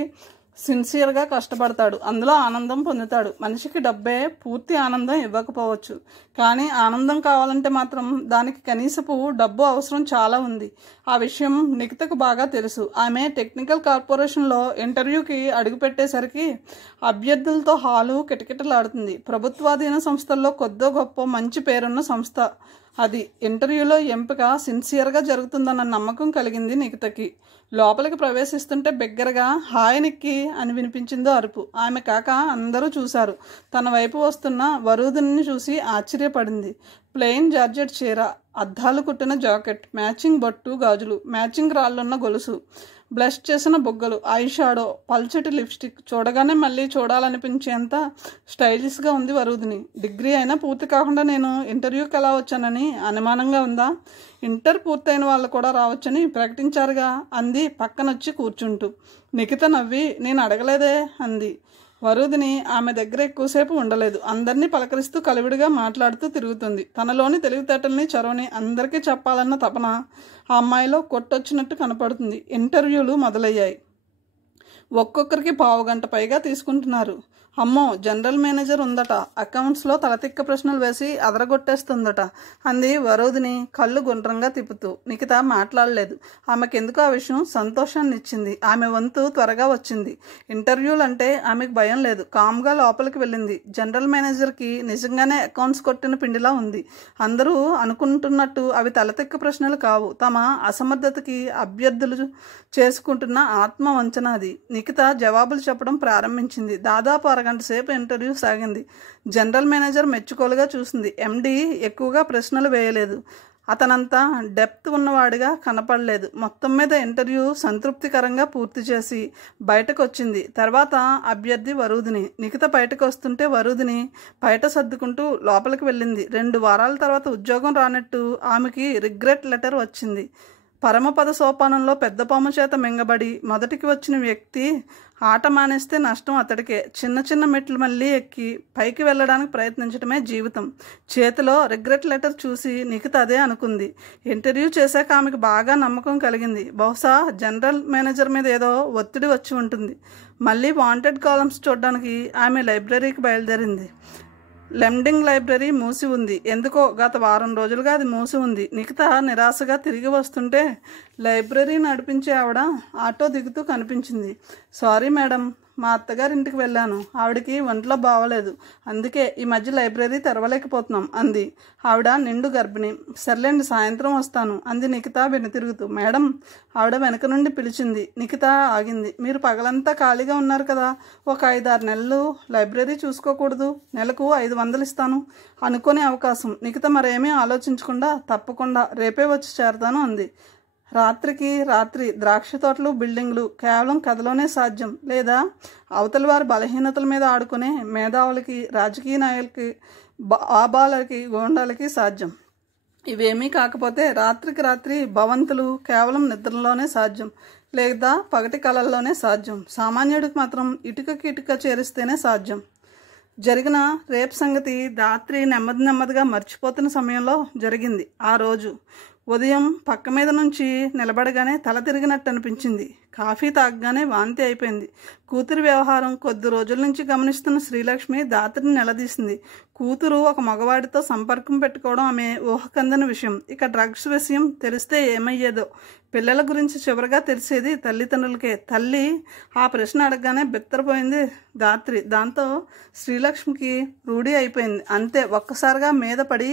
సిన్సియర్గా కష్టపడతాడు, అందులో ఆనందం పొందుతాడు. మనిషికి డబ్బే పూర్తి ఆనందం ఇవ్వకపోవచ్చు, కానీ ఆనందం కావాలంటే మాత్రం దానికి కనీసపు డబ్బు అవసరం చాలా ఉంది. ఆ విషయం నిఖితకు బాగా తెలుసు. ఆమె టెక్నికల్ కార్పొరేషన్లో ఇంటర్వ్యూకి అడుగుపెట్టేసరికి అభ్యర్థులతో హాలు కిటకిటలాడుతుంది. ప్రభుత్వాధీన సంస్థల్లో కొద్దో గొప్ప మంచి పేరున్న సంస్థ అది. ఇంటర్వ్యూలో ఎంపిక సిన్సియర్గా జరుగుతుందన్న నమ్మకం కలిగింది నిఖితకి. లోపలికి ప్రవేశిస్తుంటే బిగ్గరగా హాయ్ నిక్కి అని వినిపించిందో అరుపు. ఆమె కాక అందరూ చూశారు. తన వైపు వస్తున్న వరూధిని చూసి ఆశ్చర్యపడింది. ప్లెయిన్ జార్జెట్ చీర, అద్దాలు కుట్టిన జాకెట్, మ్యాచింగ్ బొట్టు గాజులు, మ్యాచింగ్ రాళ్ళున్న గొలుసు, బ్లష్ చేసిన బుగ్గలు, ఐ షాడో, పల్చటి లిప్స్టిక్. చూడగానే మళ్ళీ చూడాలనిపించేంత స్టైలిష్గా ఉంది వరూధిని. డిగ్రీ అయినా పూర్తి కాకుండా నేను ఇంటర్వ్యూకి ఎలా వచ్చానని అనుమానంగా ఉందా? ఇంటర్ పూర్తయిన వాళ్ళు కూడా రావచ్చని ప్రకటించారుగా అంది పక్కనొచ్చి కూర్చుంటూ. నిఖిత నవ్వి నేను అడగలేదే అంది. వరూధిని ఆమె దగ్గర ఎక్కువసేపు ఉండలేదు. అందరినీ పలకరిస్తూ కలివిడిగా మాట్లాడుతూ తిరుగుతుంది. తనలోని తెలివితేటల్ని చొరవని అందరికీ చెప్పాలన్న తపన ఆ అమ్మాయిలో కొట్టొచ్చినట్టు కనపడుతుంది. ఇంటర్వ్యూలు మొదలయ్యాయి. ఒక్కొక్కరికి 15 గంట పైగా తీసుకుంటున్నారు. అమ్మో, జనరల్ మేనేజర్ ఉందట, అకౌంట్స్లో తలతిక్క ప్రశ్నలు వేసి అదరగొట్టేస్తుందట అంది వరూధిని కళ్ళు గుండ్రంగా తిప్పుతూ. నిఖిత మాట్లాడలేదు. ఆమెకెందుకు ఆ విషయం సంతోషాన్ని ఇచ్చింది. ఆమె వంతు త్వరగా వచ్చింది. ఇంటర్వ్యూలు అంటే ఆమెకు భయం లేదు. కామ్గా లోపలికి వెళ్ళింది. జనరల్ మేనేజర్కి నిజంగానే అకౌంట్స్ కొట్టిన పిండిలా ఉంది. అందరూ అనుకుంటున్నట్టు అవి తలతిక్క ప్రశ్నలు కావు. తమ అసమర్థతకి అభ్యర్థులు చేసుకుంటున్న ఆత్మవంచన అది. నిఖిత జవాబులు చెప్పడం ప్రారంభించింది. దాదాపు అరగంట సేపు ఇంటర్వ్యూ సాగింది. జనరల్ మేనేజర్ మెచ్చుకోలుగా చూసింది. ఎండి ఎక్కువగా ప్రశ్నలు వేయలేదు. అతనంతా డెప్త్ ఉన్నవాడిగా కనపడలేదు. మొత్తం మీద ఇంటర్వ్యూ సంతృప్తికరంగా పూర్తి చేసి బయటకు వచ్చింది. తర్వాత అభ్యర్థి వరూధిని. నిఖిత బయటకు వస్తుంటే వరూధిని బయట సర్దుకుంటూ లోపలికి వెళ్ళింది. 2 వారాల తర్వాత ఉద్యోగం రానట్టు ఆమెకి రిగ్రెట్ లెటర్ వచ్చింది. పరమపద సోపానంలో పెద్ద పాము చేత మింగబడి మొదటికి వచ్చిన వ్యక్తి ఆట మానేస్తే నష్టం అతడికే. చిన్న చిన్న మెట్లు మళ్ళీ ఎక్కి పైకి వెళ్ళడానికి ప్రయత్నించడమే జీవితం. చేతిలో రిగ్రెట్ లెటర్ చూసి నిఖిత అదే అనుకుంది. ఇంటర్వ్యూ చేశాక ఆమెకు బాగా నమ్మకం కలిగింది. బహుశా జనరల్ మేనేజర్ మీద ఏదో ఒత్తిడి వచ్చి ఉంటుంది. మళ్ళీ వాంటెడ్ కాలమ్స్ చూడడానికి ఆమె లైబ్రరీకి బయలుదేరింది. లెమ్డింగ్ లైబ్రరీ మూసి ఉంది. ఎందుకో గత వారం రోజులుగా అది మూసి ఉంది. నిఖిత నిరాశగా తిరిగి వస్తుంటే లైబ్రరీ నడిపించే ఆవిడ ఆటో దిగుతూ కనిపించింది. సారీ మేడం, మా అత్తగారింటికి వెళ్ళాను. ఆవిడకి ఒంట్లో బాగోలేదు, అందుకే ఈ మధ్య లైబ్రరీ తెరవలేకపోతున్నాం అంది. ఆవిడ నిండు గర్భిణి. సర్లేండి, సాయంత్రం వస్తాను అంది నిఖిత వెనుతిరుగుతూ. మేడం, ఆవిడ వెనక నుండి పిలిచింది. నిఖిత ఆగింది. మీరు పగలంతా ఖాళీగా ఉన్నారు కదా, ఒక 5-6 నెలలు లైబ్రరీ చూసుకోకూడదు? నెలకు 500 ఇస్తాను. అనుకునే అవకాశం. నిఖిత మరేమీ ఆలోచించకుండా తప్పకుండా రేపే వచ్చి చేరతాను అంది. రాత్రికి రాత్రి ద్రాక్ష తోటలు, బిల్డింగ్లు కేవలం కథలోనే సాధ్యం, లేదా అవతలి వారి బలహీనతల మీద ఆడుకునే మేధావులకి, రాజకీయ నాయకులకి, ఆబాలకి, గోండాలకి సాధ్యం. ఇవేమీ కాకపోతే రాత్రికి రాత్రి భవంతులు కేవలం నిద్రలోనే సాధ్యం, లేదా పగటి కళల్లోనే సాధ్యం. సామాన్యుడికి మాత్రం ఇటుకకి ఇటుక చేరిస్తేనే సాధ్యం. జరిగిన రేప్ సంగతి రాత్రి నెమ్మదిగా మర్చిపోతున్న సమయంలో జరిగింది. ఆ రోజు ఉదయం పక్క మీద నుంచి నిలబడగానే తల తిరిగినట్టు అనిపించింది. కాఫీ తాగగానే వాంతి అయిపోయింది. కూతురి వ్యవహారం కొద్ది రోజుల నుంచి గమనిస్తున్న శ్రీలక్ష్మి దాత్రిని నిలదీసింది. కూతురు ఒక మగవాడితో సంపర్కం పెట్టుకోవడం ఆమె ఊహకందని విషయం. ఇక డ్రగ్స్ విషయం తెలిస్తే ఏమయ్యేదో. పిల్లల గురించి చివరిగా తెలిసేది తల్లిదండ్రులకే. తల్లి ఆ ప్రశ్న అడగగానే బిత్తరపోయింది దాత్రి. దాంతో శ్రీలక్ష్మికి రూఢి అయిపోయింది. అంతే, ఒక్కసారిగా మీద పడి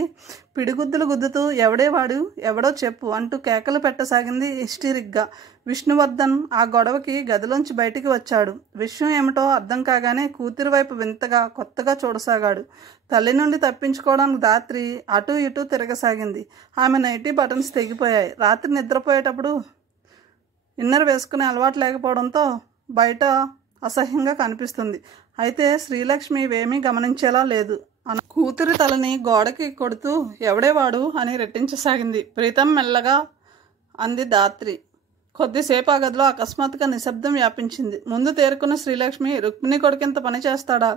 పిడిగుద్దులు గుద్దుతూ ఎవడే వాడు, ఎవడో చెప్పు అంటూ కేకలు పెట్టసాగింది హిస్టీరిక్గా. విష్ణువర్ధన్ ఆ గొడవకి గదిలోంచి బయటికి వచ్చాడు. విషయం ఏమిటో అర్థం కాగానే కూతురి వైపు వింతగా కొత్తగా చూడసాగాడు. తల్లి నుండి తప్పించుకోవడానికి దాత్రి అటూ ఇటూ తిరగసాగింది. ఆమె నైటీ బటన్స్ తెగిపోయాయి. రాత్రి నిద్రపోయేటప్పుడు ఇన్నర్ వేసుకునే అలవాటు లేకపోవడంతో బయట అసహ్యంగా కనిపిస్తుంది. అయితే శ్రీలక్ష్మి ఇవేమీ గమనించేలా లేదు. కూతురి తలని గోడకి కొడుతూ ఎవడేవాడు అని రెట్టించసాగింది. ప్రీతం మెల్లగా అంది దాత్రి. కొద్దిసేపు ఆ గదిలో అకస్మాత్తుగా నిశ్శబ్దం వ్యాపించింది. ముందు తేరుకున్న శ్రీలక్ష్మి, రుక్మిణి కొడుకింత పని చేస్తాడా?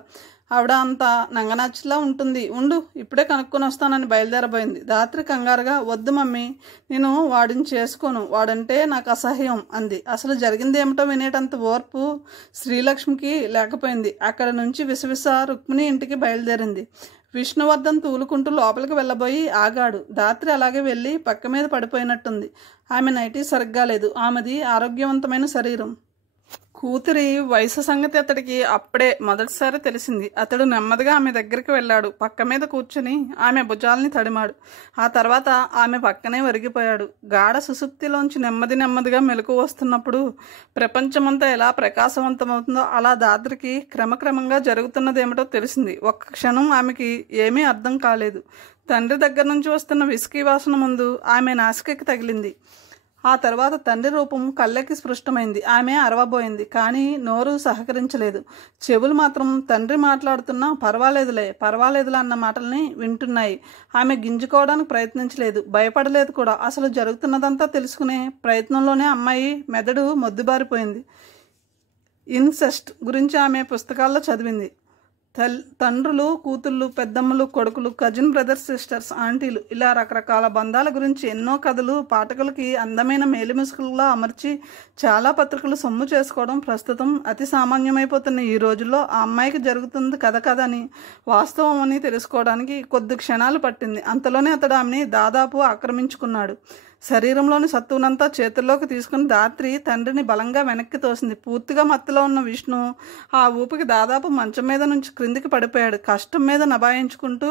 ఆవిడ అంత నంగనాచిలా ఉంటుంది, ఉండు ఇప్పుడే కనుక్కొని వస్తానని బయలుదేరబోయింది. రాత్రి కంగారుగా, వద్దు మమ్మీ, నేను వాడిని చేసుకోను, వాడంటే నాకు అసహ్యం అంది. అసలు జరిగింది ఏమిటో వినేటంత ఓర్పు శ్రీలక్ష్మికి లేకపోయింది. అక్కడ నుంచి విసవిస రుక్మిణి ఇంటికి బయలుదేరింది. విష్ణువర్ధన్ తూలుకుంటూ లోపలికి వెళ్ళబోయి ఆగాడు. రాత్రి అలాగే వెళ్ళి పక్క మీద పడిపోయినట్టుంది. ఆమె నైటీ సరిగ్గా లేదు. ఆమెది ఆరోగ్యవంతమైన శరీరం. కూతురి వయసు సంగతి అతడికి అప్పుడే మొదటిసారి తెలిసింది. అతడు నెమ్మదిగా ఆమె దగ్గరికి వెళ్ళాడు. పక్క మీద కూర్చుని ఆమె భుజాల్ని తడిమాడు. ఆ తర్వాత ఆమె పక్కనే ఒరిగిపోయాడు. గాఢ సుసుప్తిలోంచి నెమ్మదిగా మెలకు వస్తున్నప్పుడు ప్రపంచమంతా ఎలా ప్రకాశవంతమవుతుందో అలా దాద్రికి క్రమక్రమంగా జరుగుతున్నదేమిటో తెలిసింది. ఒక్క క్షణం ఆమెకి ఏమీ అర్థం కాలేదు. తండ్రి దగ్గర నుంచి వస్తున్న విస్కీ వాసన ముందు ఆమె నాసికకి తగిలింది. ఆ తర్వాత తండ్రి రూపం కళ్ళకి స్పృష్టమైంది. ఆమె అరవబోయింది, కానీ నోరు సహకరించలేదు. చెవులు మాత్రం తండ్రి మాట్లాడుతున్నా పర్వాలేదులే అన్న మాటల్ని వింటున్నాయి. ఆమె గింజుకోవడానికి ప్రయత్నించలేదు, భయపడలేదు కూడా. అసలు జరుగుతున్నదంతా తెలుసుకునే ప్రయత్నంలోనే అమ్మాయి మెదడు మొద్దుబారిపోయింది. ఇన్సెస్ట్ గురించి ఆమె పుస్తకాల్లో చదివింది. తండ్రులు, కూతుళ్ళు, పెద్దమ్మలు, కొడుకులు, కజిన్ బ్రదర్స్, సిస్టర్స్, ఆంటీలు, ఇలా రకరకాల బంధాల గురించి ఎన్నో కథలు పాఠకులకి అందమైన మేలిముసుగులా అమర్చి చాలా పత్రికలు సొమ్ము చేసుకోవడం ప్రస్తుతం అతి సామాన్యమైపోతున్న ఈ రోజుల్లో ఆ అమ్మాయికి జరుగుతుంది కథ అని, వాస్తవం అని తెలుసుకోవడానికి కొద్ది క్షణాలు పట్టింది. అంతలోనే అతడు ఆమెని దాదాపు ఆక్రమించుకున్నాడు. శరీరంలోని సత్తువునంతా చేతుల్లోకి తీసుకుని రాత్రి తండ్రిని బలంగా వెనక్కి తోసింది. పూర్తిగా మత్తులో ఉన్న విష్ణు ఆ ఊపికి దాదాపు మంచం మీద నుంచి క్రిందికి పడిపోయాడు. కష్టం మీద నబాయించుకుంటూ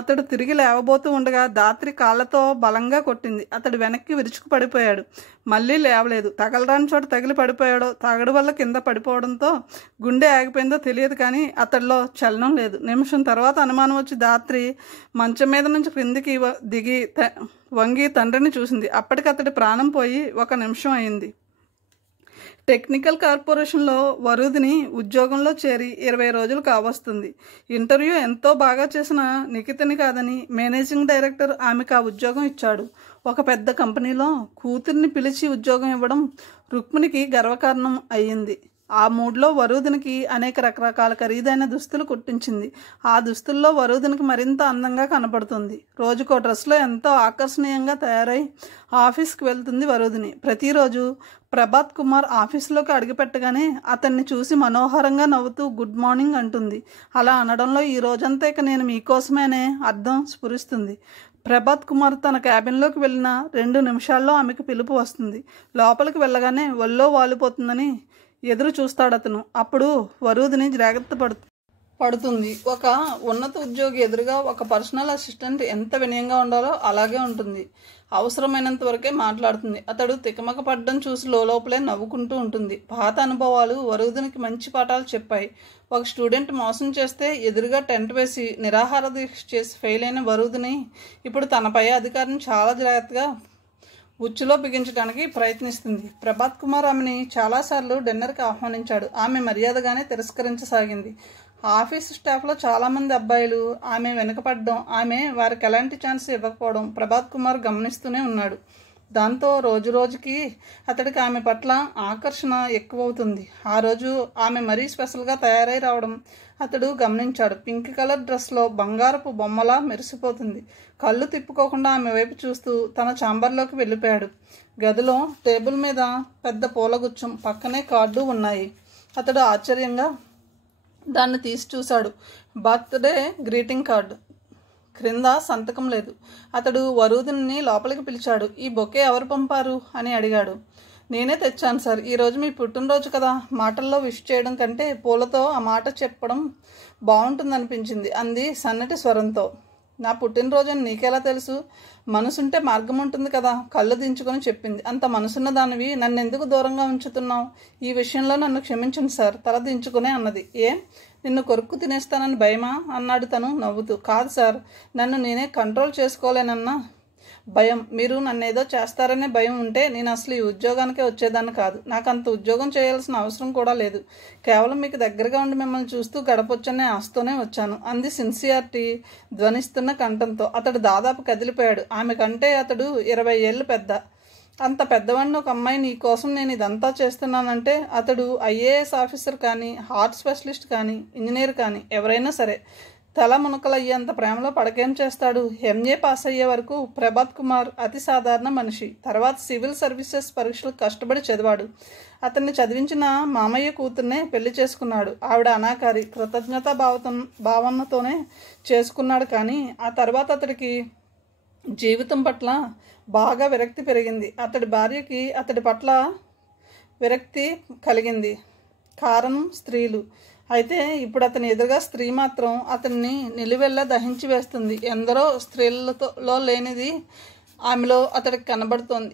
అతడు తిరిగి లేవబోతూ ఉండగా దాత్రి కాళ్లతో బలంగా కొట్టింది. అతడు వెనక్కి విరుచుకు పడిపోయాడు. మళ్ళీ లేవలేదు. తగలరాని చోట తగిలి పడిపోయాడో, తాగడు వల్ల కింద పడిపోవడంతో గుండె ఆగిపోయిందో తెలియదు, కానీ అతడిలో చలనం లేదు. నిమిషం తర్వాత అనుమానం వచ్చి దాత్రి మంచం మీద నుంచి క్రిందికి దిగి వంగి తండ్రిని చూసింది. అప్పటికతడి ప్రాణం పోయి 1 నిమిషం అయింది. టెక్నికల్ కార్పొరేషన్లో వరుదిని ఉద్యోగంలో చేరి 20 రోజులు కావస్తుంది. ఇంటర్వ్యూ ఎంతో బాగా చేసిన నిఖితని కాదని మేనేజింగ్ డైరెక్టర్ ఆమెకు ఆ ఉద్యోగం ఇచ్చాడు. ఒక పెద్ద కంపెనీలో కూతుర్ని పిలిచి ఉద్యోగం ఇవ్వడం రుక్మిణికి గర్వకారణం అయ్యింది. ఆ మూడ్లో వరుదినికి అనేక రకరకాల ఖరీదైన దుస్తులు కుట్టించింది. ఆ దుస్తుల్లో వరుదినికి మరింత అందంగా కనపడుతుంది. రోజుకో డ్రెస్లో ఎంతో ఆకర్షణీయంగా తయారై ఆఫీస్కి వెళ్తుంది వరుదిని. ప్రతిరోజు ప్రభాత్ కుమార్ ఆఫీసులోకి అడుగుపెట్టగానే అతన్ని చూసి మనోహరంగా నవ్వుతూ గుడ్ మార్నింగ్ అంటుంది. అలా అనడంలో ఈ రోజంతా ఇక నేను మీకోసమే అనే అర్థం స్ఫురిస్తుంది. ప్రభాత్ కుమార్ తన క్యాబిన్లోకి వెళ్ళిన 2 నిమిషాల్లో ఆమెకు పిలుపు వస్తుంది. లోపలికి వెళ్ళగానే ఒళ్ళో వాలిపోతుందని ఎదురు చూస్తాడతను. అప్పుడు వరుదిని జాగ్రత్త పడుతుంది. ఒక ఉన్నత ఉద్యోగి ఎదురుగా ఒక పర్సనల్ అసిస్టెంట్ ఎంత వినయంగా ఉండాలో అలాగే ఉంటుంది. అవసరమైనంత వరకే మాట్లాడుతుంది. అతడు తికమక పడ్డం చూసి లోపలే నవ్వుకుంటూ ఉంటుంది. పాత అనుభవాలు వరుదినికి మంచి పాఠాలు చెప్పాయి. ఒక స్టూడెంట్ మోసం చేస్తే ఎదురుగా టెంట్ వేసి నిరాహార దీక్ష చేసి ఫెయిల్ అయిన వరుదిని ఇప్పుడు తనపై అధికారిని చాలా జాగ్రత్తగా ఉచ్చులో బిగించడానికి ప్రయత్నిస్తుంది. ప్రభాత్ కుమార్ ఆమెని చాలాసార్లు డిన్నర్కి ఆహ్వానించాడు. ఆమె మర్యాదగానే తిరస్కరించసాగింది. ఆఫీస్ స్టాఫ్లో చాలామంది అబ్బాయిలు ఆమె వెనుకపడడం, ఆమె వారికి ఎలాంటి ఛాన్స్ ఇవ్వకపోవడం ప్రభాత్ కుమార్ గమనిస్తూనే ఉన్నాడు. దాంతో రోజు రోజుకి అతడికి ఆమె పట్ల ఆకర్షణ ఎక్కువవుతుంది. ఆ రోజు ఆమె మరీ స్పెషల్గా తయారై రావడం అతడు గమనించాడు. పింక్ కలర్ డ్రెస్లో బంగారపు బొమ్మలా మెరిసిపోతుంది. కళ్ళు తిప్పుకోకుండా ఆమె వైపు చూస్తూ తన ఛాంబర్లోకి వెళ్ళిపోయాడు. గదిలో టేబుల్ మీద పెద్ద పూలగుచ్చం, పక్కనే కార్డు ఉన్నాయి. అతడు ఆశ్చర్యంగా దాన్ని తీసి చూశాడు. బర్త్డే గ్రీటింగ్ కార్డు, క్రింద సంతకం లేదు. అతడు వరుదిని లోపలికి పిలిచాడు. ఈ బొకే ఎవరు పంపారు అని అడిగాడు. నేనే తెచ్చాను సార్, ఈరోజు మీ పుట్టినరోజు కదా, మాటల్లో విష్ చేయడం కంటే పూలతో ఆ మాట చెప్పడం బాగుంటుందనిపించింది అంది సన్నటి స్వరంతో. నా పుట్టినరోజు అని నీకెలా తెలుసు? మనసుంటే మార్గం ఉంటుంది కదా, కళ్ళు దించుకొని చెప్పింది. అంత మనసున్న దానివి నన్నెందుకు దూరంగా ఉంచుతున్నావు? ఈ విషయంలో నన్ను క్షమించండి సార్, తల దించుకునే అన్నది. నిన్ను కొరుక్కు తినేస్తానని భయమా అన్నాడు తను నవ్వుతూ. కాదు సార్, నన్ను నేనే కంట్రోల్ చేసుకోలేనన్న భయం. మీరు నన్నేదో చేస్తారనే భయం ఉంటే నేను అసలు ఈ ఉద్యోగానికే వచ్చేదాన్ని కాదు. నాకు అంత ఉద్యోగం చేయాల్సిన అవసరం కూడా లేదు. కేవలం మీకు దగ్గరగా ఉండి మిమ్మల్ని చూస్తూ గడపొచ్చనే ఆస్తూనే వచ్చాను అంది సిన్సియారిటీ ధ్వనిస్తున్న కంఠంతో. అతడు దాదాపు కదిలిపోయాడు. ఆమె కంటే అతడు 20 ఏళ్ళు పెద్ద. అంత పెద్దవాడిని ఒక అమ్మాయి నీ కోసం నేను ఇదంతా చేస్తున్నానంటే అతడు ఐఏఎస్ ఆఫీసర్ కానీ, హార్ట్ స్పెషలిస్ట్ కానీ, ఇంజనీర్ కానీ ఎవరైనా సరే తల మునకలయ్యేంత ప్రేమలో పడకేం చేస్తాడు? ఎంఏ పాస్ అయ్యే వరకు ప్రభాత్ కుమార్ అతి సాధారణ మనిషి. తర్వాత సివిల్ సర్వీసెస్ పరీక్షలు కష్టపడి చదివాడు. అతన్ని చదివించిన మామయ్య కూతుర్నే పెళ్లి చేసుకున్నాడు. ఆవిడ అనాకారి, కృతజ్ఞతా భావనతోనే చేసుకున్నాడు. కానీ ఆ తర్వాత అతడికి జీవితం పట్ల బాగా విరక్తి పెరిగింది. అతడి భార్యకి అతడి పట్ల విరక్తి కలిగింది. కారణం స్త్రీలు. అయితే ఇప్పుడు అతని ఎదురుగా స్త్రీ మాత్రం అతన్ని నిలువెల్లా దహించి వేస్తుంది. ఎందరో స్త్రీలతో లేనిది ఆమెలో అతడికి కనబడుతోంది.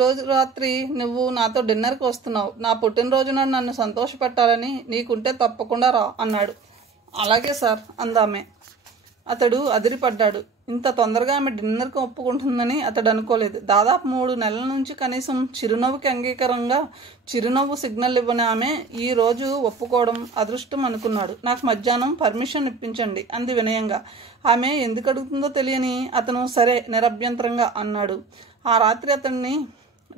రోజు రాత్రి నువ్వు నాతో డిన్నర్కి వస్తున్నావు. నా పుట్టినరోజున నన్ను సంతోషపెట్టాలని నీకుంటే తప్పకుండా రా అన్నాడు. అలాగే సార్ అందామె. అతడు అదిరిపడ్డాడు. ఇంత తొందరగా ఆమె డిన్నర్కి ఒప్పుకుంటుందని అతడు అనుకోలేదు. దాదాపు 3 నెలల నుంచి కనీసం చిరునవ్వుకి అంగీకారంగా చిరునవ్వు సిగ్నల్ ఇవ్వని ఆమె ఈ రోజు ఒప్పుకోవడం అదృష్టం అనుకున్నాడు. నాకు మధ్యాహ్నం పర్మిషన్ ఇప్పించండి అంది వినయంగా. ఆమె ఎందుకు అడుగుతుందో తెలియని అతను సరే నిరభ్యంతరంగా అన్నాడు. ఆ రాత్రి అతన్ని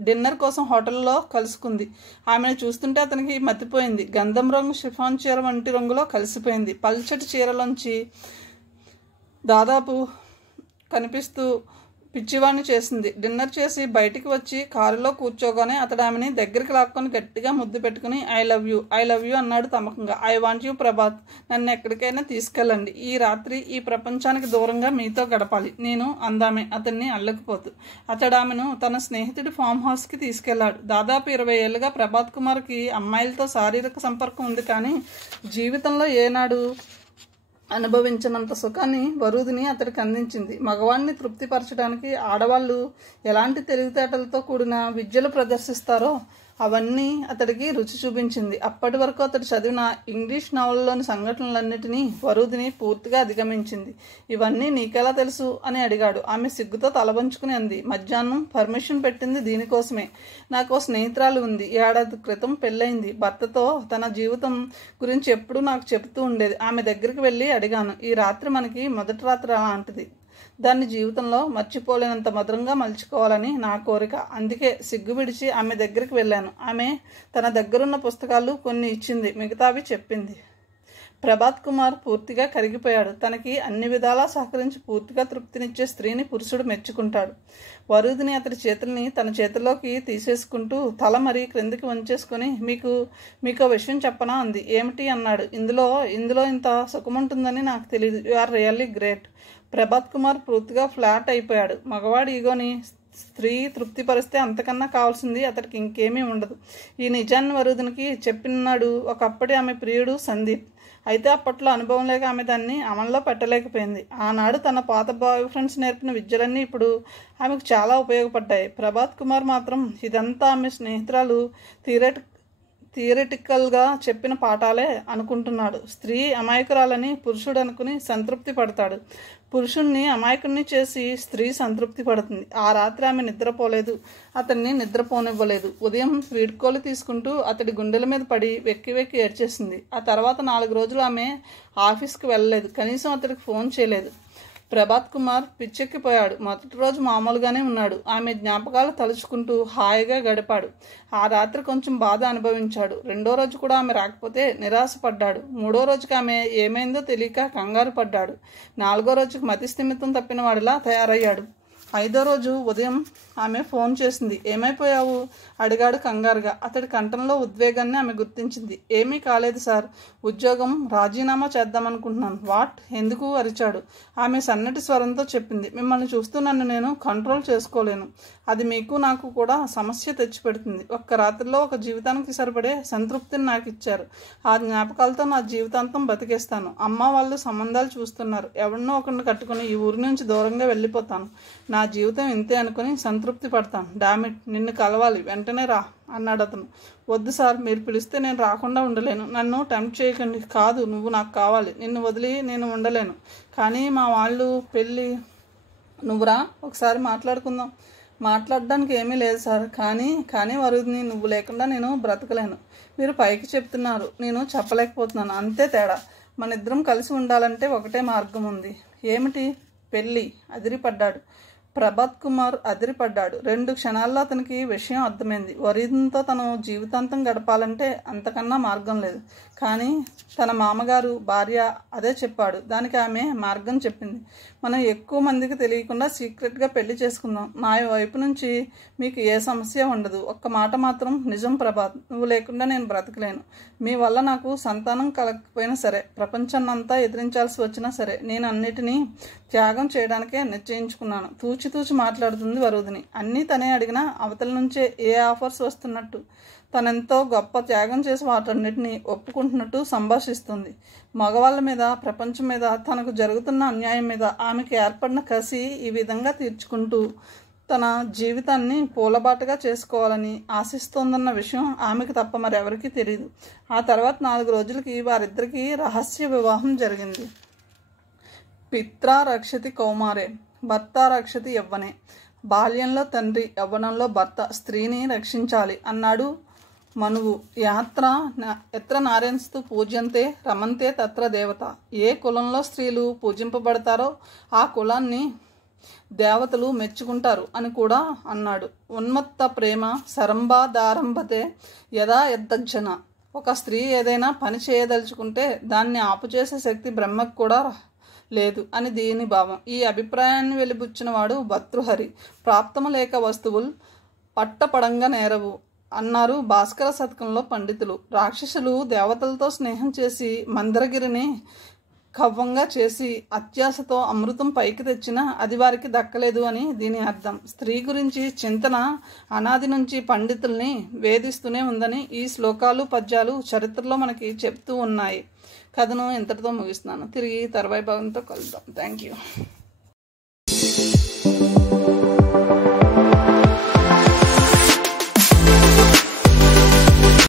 డిన్నర్ కోసం హోటల్లో కలుసుకుంది. ఆమెను చూస్తుంటే అతనికి మతిపోయింది. గంధం రంగు షిఫాన్ చీర వంటి రంగులో కలిసిపోయింది. పల్చటి చీరలోంచి దాదాపు కనిపిస్తూ పిచ్చివాణ్ణి చేసింది. డిన్నర్ చేసి బయటికి వచ్చి కారులో కూర్చోగానే అతడు ఆమెని దగ్గరికి లాక్కొని గట్టిగా ముద్దు పెట్టుకుని ఐ లవ్ యూ అన్నాడు తమకంగా. I want you Prabhat. నన్ను ఎక్కడికైనా తీసుకెళ్ళండి. ఈ రాత్రి ఈ ప్రపంచానికి దూరంగా మీతో గడపాలి నేను అందామె అతన్ని అల్లకపోతూ. అతడు ఆమెను తన స్నేహితుడి ఫామ్ హౌస్కి తీసుకెళ్లాడు. దాదాపు 20 ఏళ్లుగా ప్రభాత్ కుమార్కి అమ్మాయిలతో శారీరక సంపర్కం ఉంది. కానీ జీవితంలో ఏనాడు అనుభవించినంత సుఖాన్ని వరుదిని అతడికి అందించింది. మగవాడిని తృప్తిపరచడానికి ఆడవాళ్ళు ఎలాంటి తెలివితేటలతో కూడిన విద్యలు ప్రదర్శిస్తారో అవన్నీ అతడికి రుచి చూపించింది. అప్పటి వరకు అతడు చదివిన ఇంగ్లీష్ నవలలోని సంఘటనలన్నిటినీ వరుదిని పూర్తిగా అధిగమించింది. ఇవన్నీ నీకెలా తెలుసు అని అడిగాడు. ఆమె సిగ్గుతో తలవంచుకుని అంది. మధ్యాహ్నం పర్మిషన్ పెట్టింది దీనికోసమే. నాకు స్నేహితురాలు ఉంది. 1 ఏడాది క్రితం పెళ్ళయింది. భర్తతో తన జీవితం గురించి ఎప్పుడూ నాకు చెబుతూ ఉండేది. ఆమె దగ్గరికి వెళ్ళి అడిగాను. ఈ రాత్రి మనకి మొదటి రాత్రి అలాంటిది. దాన్ని జీవితంలో మర్చిపోలేనంత మధురంగా మలుచుకోవాలని నా కోరిక. అందుకే సిగ్గు విడిచి ఆమె దగ్గరికి వెళ్ళాను. ఆమె తన దగ్గరున్న పుస్తకాలు కొన్ని ఇచ్చింది. మిగతావి చెప్పింది. ప్రభాత్ కుమార్ పూర్తిగా కరిగిపోయాడు. తనకి అన్ని విధాలా సహకరించి పూర్తిగా తృప్తినిచ్చే స్త్రీని పురుషుడు మెచ్చుకుంటాడు. వరుదిని అతడి చేతుల్ని తన చేతుల్లోకి తీసేసుకుంటూ తల మరీ క్రిందికి వంచేసుకుని మీకు విషయం చెప్పనా అంది. ఏమిటి అన్నాడు. ఇందులో ఇంత సుఖముంటుందని నాకు తెలియదు. You are really great. Prabhat Kumar పూర్తిగా ఫ్లాట్ అయిపోయాడు. మగవాడి ఈగోని స్త్రీ తృప్తిపరిస్తే అంతకన్నా కావాల్సింది అతడికి ఇంకేమీ ఉండదు. ఈ నిజాన్ని వరుదినికి చెప్పినాడు ఒకప్పటి ఆమె ప్రియుడు సందీప్. అయితే అప్పట్లో అనుభవం లేక ఆమె దాన్ని అమల్లో పెట్టలేకపోయింది. ఆనాడు తన పాత బాయ్ ఫ్రెండ్స్ నేర్పిన విద్యలన్నీ ఇప్పుడు ఆమెకు చాలా ఉపయోగపడ్డాయి. ప్రభాత్ కుమార్ మాత్రం ఇదంతా ఆమె స్నేహితురాలు థియరిటికల్గా చెప్పిన పాఠాలే అనుకుంటున్నాడు. స్త్రీ అమాయకురాలని పురుషుడు అనుకుని సంతృప్తి పడతాడు. పురుషుణ్ణి అమాయకుణ్ణి చేసి స్త్రీ సంతృప్తి పడుతుంది. ఆ రాత్రి ఆమె నిద్రపోలేదు. అతన్ని నిద్రపోనివ్వలేదు. ఉదయం వీడ్కోలు తీసుకుంటూ అతడి గుండెల మీద పడి వెక్కి వెక్కి ఏడ్చేసింది. ఆ తర్వాత 4 రోజులు ఆమె ఆఫీస్కి వెళ్ళలేదు. కనీసం అతడికి ఫోన్ చేయలేదు. ప్రభాత్ కుమార్ పిచ్చెక్కిపోయాడు. మొదటి రోజు మామూలుగానే ఉన్నాడు. ఆమె జ్ఞాపకాలు తలుచుకుంటూ హాయిగా గడిపాడు. ఆ రాత్రి కొంచెం బాధ అనుభవించాడు. 2వ రోజు కూడా ఆమె రాకపోతే నిరాశపడ్డాడు. 3వ రోజుకి ఆమె ఏమైందో తెలియక కంగారు పడ్డాడు. 4వ రోజుకి మతిస్థిమితం తప్పిన వాడిలా తయారయ్యాడు. 5వ రోజు ఉదయం ఆమె ఫోన్ చేసింది. ఏమైపోయావు అడిగాడు కంగారుగా. అతడి కంఠంలో ఉద్వేగాన్ని ఆమె గుర్తించింది. ఏమీ కాలేదు సార్. ఉద్యోగం రాజీనామా చేద్దామనుకుంటున్నాను. వాట్? ఎందుకు అరిచాడు. ఆమె సన్నటి స్వరంతో చెప్పింది. మిమ్మల్ని చూస్తూ నన్ను నేను కంట్రోల్ చేసుకోలేను. అది మీకు నాకు కూడా సమస్య తెచ్చిపెడుతుంది. ఒక్క రాత్రిలో ఒక జీవితానికి సరిపడే సంతృప్తిని నాకు ఇచ్చారు. ఆ జ్ఞాపకాలతో నా జీవితాంతం బతికేస్తాను. అమ్మ వాళ్ళు సంబంధాలు చూస్తున్నారు. ఎవరినో ఒకరిని కట్టుకుని ఈ ఊరి నుంచి దూరంగా వెళ్ళిపోతాను. నా జీవితం ఇంతే అనుకుని సంతృప్తి పడతాను. డామిట్, నిన్ను కలవాలి, వెంటనే రా అన్నాడు అతను. వద్దు సార్, మీరు పిలిస్తే నేను రాకుండా ఉండలేను. నన్ను టెంప్ట్ చేయకండి. కాదు, నువ్వు నాకు కావాలి. నిన్ను వదిలి నేను ఉండలేను. కానీ మా వాళ్ళు పెళ్ళి. నువ్వు రా, ఒకసారి మాట్లాడుకుందాం. మాట్లాడడానికి ఏమీ లేదు సార్. కానీ వరుదిని, నువ్వు లేకుండా నేను బ్రతకలేను. మీరు పైకి చెప్తున్నారు, నేను చెప్పలేకపోతున్నాను. అంతే తేడా. మన ఇద్దరం కలిసి ఉండాలంటే ఒకటే మార్గం ఉంది. ఏమిటి? పెళ్ళి. అదిరిపడ్డాడు. ప్రభాత్ కుమార్ అదిరిపడ్డాడు. 2 క్షణాల్లో అతనికి విషయం అర్థమైంది. వరుణ్తో తను జీవితాంతం గడపాలంటే అంతకన్నా మార్గం లేదు. కానీ తన మామగారు భార్య అదే చెప్పాడు. దానికి ఆమె మార్గం చెప్పింది. మనం ఎక్కువ మందికి తెలియకుండా సీక్రెట్గా పెళ్లి చేసుకుందాం. నా వైపు నుంచి మీకు ఏ సమస్య ఉండదు. ఒక్క మాట మాత్రం నిజం ప్రభాత్, నువ్వు లేకుండా నేను బ్రతకలేను. మీ వల్ల నాకు సంతానం కలగకపోయినా సరే, ప్రపంచాన్నంతా ఎదిరించాల్సి వచ్చినా సరే, నేను అన్నిటినీ త్యాగం చేయడానికే నిశ్చయించుకున్నాను. తూచి మాట్లాడుతుంది వరుదిని. అన్నీ తనే అడిగినా అవతల నుంచే ఏ ఆఫర్స్ వస్తున్నట్టు, తనెంతో గొప్ప త్యాగం చేసి వాటన్నిటిని ఒప్పుకుంటున్నట్టు సంభాషిస్తుంది. మగవాళ్ళ మీద, ప్రపంచం మీద, తనకు జరుగుతున్న అన్యాయం మీద ఆమెకి ఏర్పడిన కసి ఈ విధంగా తీర్చుకుంటూ తన జీవితాన్ని పూలబాటగా చేసుకోవాలని ఆశిస్తోందన్న విషయం ఆమెకు తప్ప మరెవరికీ తెలియదు. ఆ తర్వాత 4 రోజులకి వారిద్దరికీ రహస్య వివాహం జరిగింది. పిత్రా రక్షతి కౌమారే, భర్త రక్షతి యవ్వనే. బాల్యంలో తండ్రి, యవ్వనంలో భర్త స్త్రీని రక్షించాలి అన్నాడు మనువు. ఎత్ర నార్యన్స్తు పూజ్యంతే రమంతే తత్ర దేవత. ఏ కులంలో స్త్రీలు పూజింపబడతారో ఆ కులాన్ని దేవతలు మెచ్చుకుంటారు అని కూడా అన్నాడు. ఉన్మత్త ప్రేమ సరంభాదారంభతే యదా యద్దజ్జన. ఒక స్త్రీ ఏదైనా పని చేయదలుచుకుంటే దాన్ని ఆపుచేసే శక్తి బ్రహ్మకు కూడా లేదు అని దీని భావం. ఈ అభిప్రాయాన్ని వెలిబుచ్చిన వాడు భర్తృహరి. ప్రాప్తము లేక వస్తువులు పట్టపడంగా నేరవు అన్నారు భాస్కర శతకంలో పండితులు. రాక్షసులు దేవతలతో స్నేహం చేసి మందరగిరిని కవ్వంగా చేసి అత్యాశతో అమృతం పైకి తెచ్చినా అది వారికి దక్కలేదు అని దీని అర్థం. స్త్రీ గురించి చింతన అనాది నుంచి పండితుల్ని వేధిస్తూనే ఉందని ఈ శ్లోకాలు, పద్యాలు చరిత్రలో మనకి చెప్తూ ఉన్నాయి. కథను ఇంతటితో ముగిస్తున్నాను. తిరిగి తర్వాయి భాగంతో కలుద్దాం. Thank you.